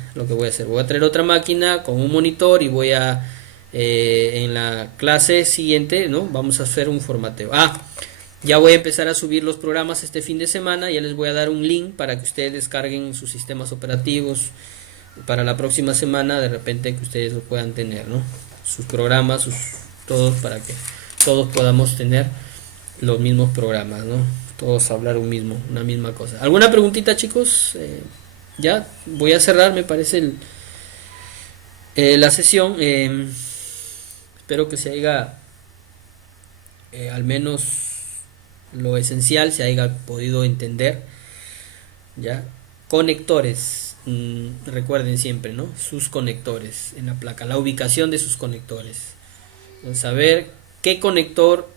hacer. Voy a traer otra máquina con un monitor y voy a en la clase siguiente, ¿no?, vamos a hacer un formateo. Ya voy a empezar a subir los programas este fin de semana. Ya les voy a dar un link para que ustedes descarguen sus sistemas operativos para la próxima semana, de repente que ustedes lo puedan tener, ¿no?, sus programas, todos, para que todos podamos tener los mismos programas, ¿no?, todos hablar una misma cosa. ¿Alguna preguntita, chicos? Ya voy a cerrar, me parece, la sesión. Espero que se haya al menos lo esencial se haya podido entender. Ya, conectores, recuerden siempre, ¿no?, sus conectores en la placa, la ubicación de sus conectores, saber qué conector,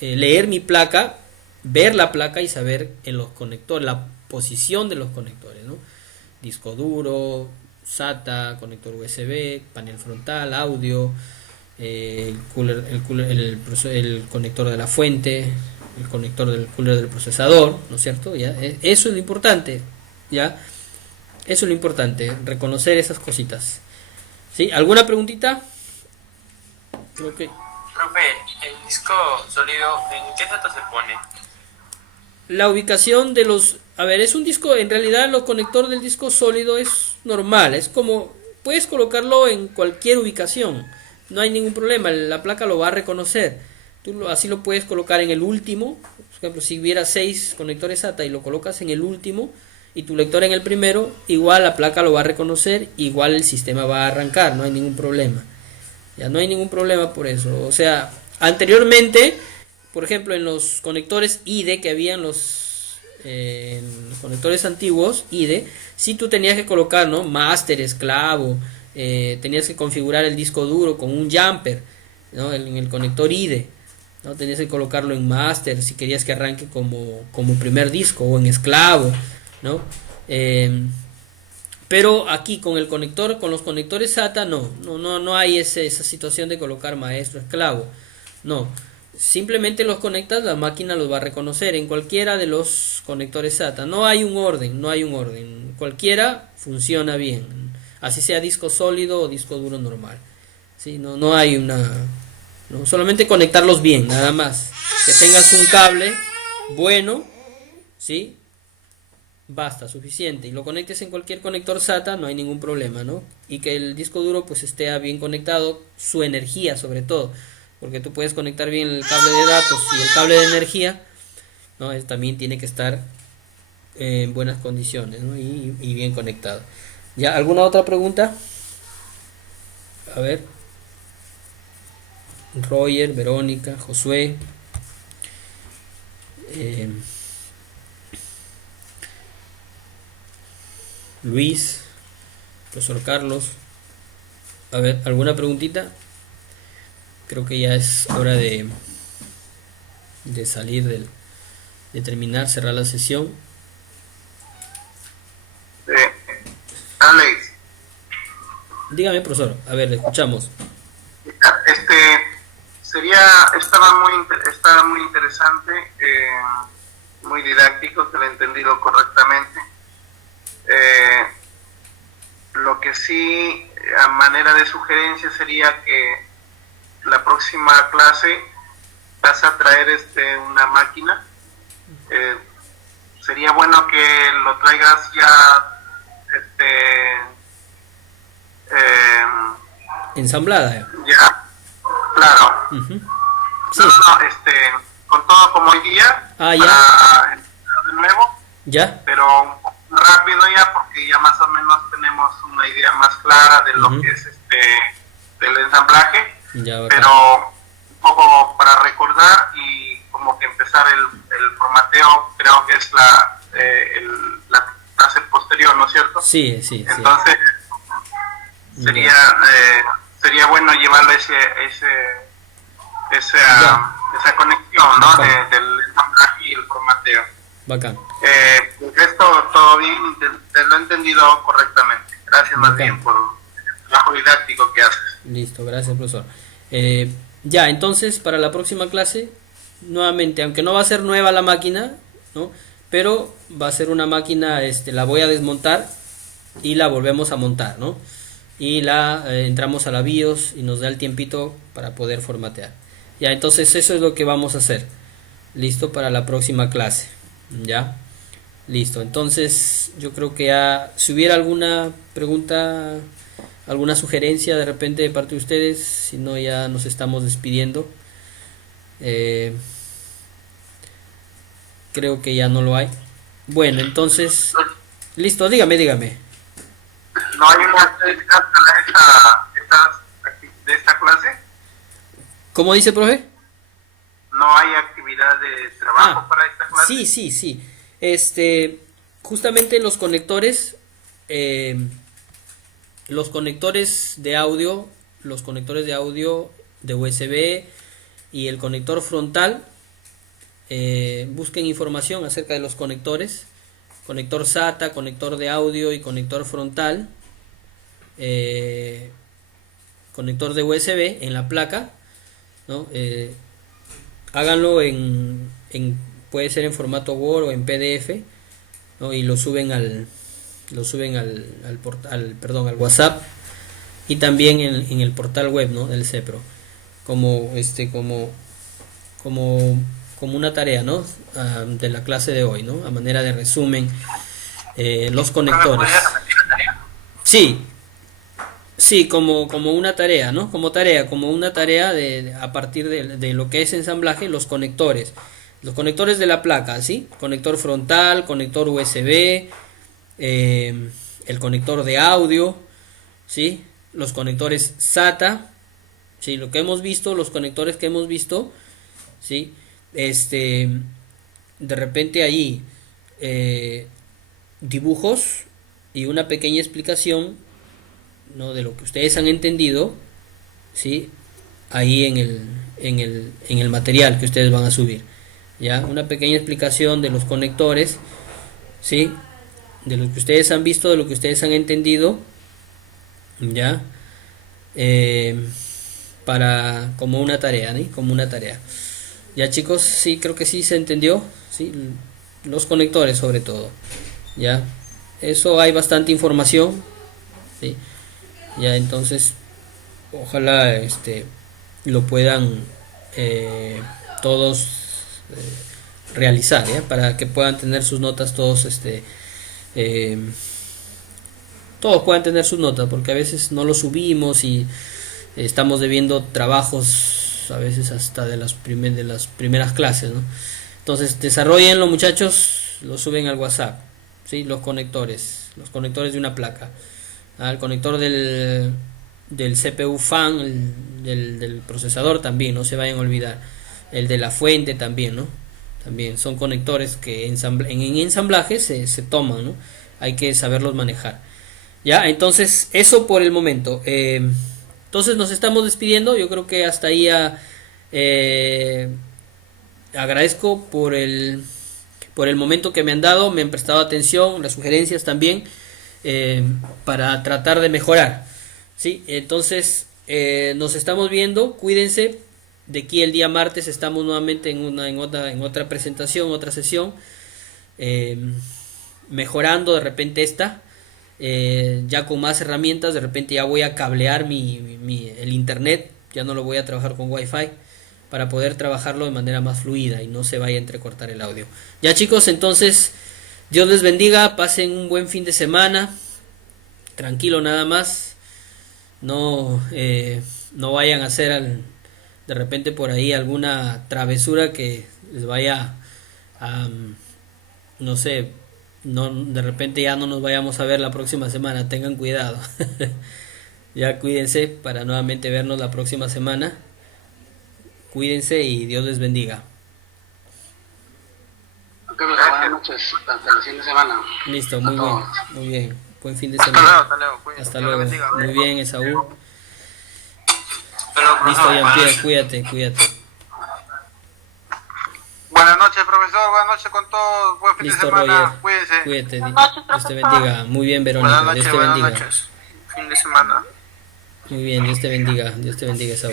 leer mi placa, ver la placa y saber en los conectores la posición de los conectores, ¿no?, disco duro, SATA, conector USB, panel frontal, audio, el conector de la fuente, el conector del cooler del procesador, ¿no es cierto? ¿Ya? Eso es lo importante, ¿ya? Eso es lo importante, reconocer esas cositas. ¿Sí? ¿Alguna preguntita? Okay. Profe, el disco sólido, ¿en qué dato se pone? La ubicación de los... A ver, es un disco, en realidad el conector del disco sólido es normal, es como... Puedes colocarlo en cualquier ubicación, no hay ningún problema, la placa lo va a reconocer. Así lo puedes colocar en el último. Por ejemplo, si hubiera 6 conectores SATA y lo colocas en el último y tu lector en el primero, igual la placa lo va a reconocer, igual el sistema va a arrancar, no hay ningún problema. Ya no hay ningún problema por eso. O sea, anteriormente, por ejemplo, en los conectores IDE que habían en los conectores antiguos IDE, si tú tenías que colocar, ¿no?, máster, esclavo, tenías que configurar el disco duro con un jumper, ¿no?, en el conector IDE, ¿no? Tenías que colocarlo en máster si querías que arranque como primer disco, o en esclavo, ¿no? Pero aquí con los conectores SATA no hay esa situación de colocar maestro, esclavo. No, simplemente los conectas, la máquina los va a reconocer en cualquiera de los conectores SATA. No hay un orden. Cualquiera funciona bien, así sea disco sólido o disco duro normal. ¿Sí? No hay no, solamente conectarlos bien, nada más. Que tengas un cable bueno, ¿sí? Basta, suficiente. Y lo conectes en cualquier conector SATA, no hay ningún problema, ¿no? Y que el disco duro pues esté bien conectado, su energía sobre todo, porque tú puedes conectar bien el cable de datos y el cable de energía, ¿no? También tiene que estar en buenas condiciones, ¿no? Y bien conectado. ¿Ya? ¿Alguna otra pregunta? A ver. Roger, Verónica, Josué, Luis, profesor Carlos. A ver, ¿alguna preguntita? Creo que ya es hora de salir, de terminar, cerrar la sesión. Alex. Dígame, profesor. A ver, le escuchamos. Estaba muy interesante, muy didáctico, que lo he entendido correctamente. Lo que sí, a manera de sugerencia, sería que la próxima clase vas a traer una máquina. Sería bueno que lo traigas ya ensamblada. Ya, claro. Uh-huh. Sí. Con todo como hoy día, para de nuevo. Ya. Pero rápido ya, porque ya más o menos tenemos una idea más clara de lo que es del ensamblaje. Ya, pero poco para recordar y como que empezar el formateo, creo que es la clase posterior, ¿no es cierto? Sí, sí, entonces sí. sería bueno llevarle esa conexión, ¿no? Del ensamblaje y el formateo. Bacán. Esto todo bien, te lo he entendido correctamente. Gracias más bien por el trabajo didáctico que haces. Listo, gracias profesor. Ya, entonces para la próxima clase, nuevamente, aunque no va a ser nueva la máquina, ¿no? Pero va a ser una máquina, la voy a desmontar y la volvemos a montar, ¿no? Y entramos a la BIOS y nos da el tiempito para poder formatear. Ya, entonces eso es lo que vamos a hacer. Listo para la próxima clase. Ya. Listo. Entonces yo creo que ya, si hubiera alguna pregunta, alguna sugerencia de repente de parte de ustedes, si no ya nos estamos despidiendo. Creo que ya no lo hay. Bueno, entonces, listo, dígame. ¿No hay una actividad de esta clase? ¿Cómo dice, profe? ¿No hay actividad de trabajo para esta clase? Sí. Justamente los conectores de audio, de USB y el conector frontal, busquen información acerca de los conectores, conector SATA, conector de audio y conector frontal, conector de USB en la placa, ¿no? Háganlo puede ser en formato Word o en PDF, ¿no? Y lo suben al WhatsApp y también en el portal web, ¿no? del CEPRO como una tarea, ¿no? De la clase de hoy, ¿no? A manera de resumen, los conectores. Sí, como una tarea, ¿no? Como una tarea a partir de lo que es ensamblaje, los conectores de la placa, ¿sí? Conector frontal, conector USB, el conector de audio, ¿sí? Los conectores SATA, ¿sí? Los conectores que hemos visto, ¿sí? De repente ahí dibujos y una pequeña explicación, ¿no? de lo que ustedes han entendido, ¿sí? Ahí en el material que ustedes van a subir, ya una pequeña explicación de los conectores, ¿sí? De lo que ustedes han visto, de lo que ustedes han entendido, ya como una tarea, ¿sí? Como una tarea. Ya, chicos, sí, creo que sí se entendió, sí, los conectores sobre todo, ya, eso hay bastante información, sí, ya, entonces ojalá lo puedan todos realizar, ¿ya? Para que puedan tener sus notas todos, todos puedan tener sus notas, porque a veces no lo subimos y estamos debiendo trabajos a veces hasta de las primeras clases, ¿no? Entonces desarrollenlo, muchachos, lo suben al WhatsApp, ¿sí? Los conectores de una placa, el conector del CPU fan, del procesador también, no se vayan a olvidar, el de la fuente también, ¿no? También son conectores que en ensamblaje se toman, ¿no? Hay que saberlos manejar. Ya, entonces eso por el momento. Entonces nos estamos despidiendo. Yo creo que hasta ahí agradezco por el momento que me han dado, me han prestado atención, las sugerencias también, para tratar de mejorar, ¿sí? Entonces nos estamos viendo, cuídense. De aquí el día martes estamos nuevamente en otra presentación, otra sesión, mejorando de repente ya con más herramientas. De repente ya voy a cablear el internet, ya no lo voy a trabajar con Wi-Fi, para poder trabajarlo de manera más fluida y no se vaya a entrecortar el audio. Ya, chicos, entonces Dios les bendiga, pasen un buen fin de semana, tranquilo nada más, no vayan a hacer de repente por ahí alguna travesura que les vaya a, no sé, de repente ya no nos vayamos a ver la próxima semana. Tengan cuidado. Ya cuídense para nuevamente vernos la próxima semana. Cuídense y Dios les bendiga. Ok, pues, buenas noches, hasta el fin de semana. Listo, muy bien, muy bien. Buen fin de Hasta luego, semana. hasta luego. Cuídense. Hasta Dios lo luego. bendiga. Muy bien, Esaú. Hasta luego, Listo, profesor. Jean-Pierre, cuídate, cuídate. Buenas noches, profesor. Buenas noches con todos. Buen fin Listo, de semana. Roger. Cuídense. Cuídate. Buenas noches, Dios te profesor. bendiga. Muy bien, Buenas Verónica. noches, Dios te buenas bendiga. noches. Fin de semana. Muy bien, Dios te bendiga. Dios te bendiga, Esaú.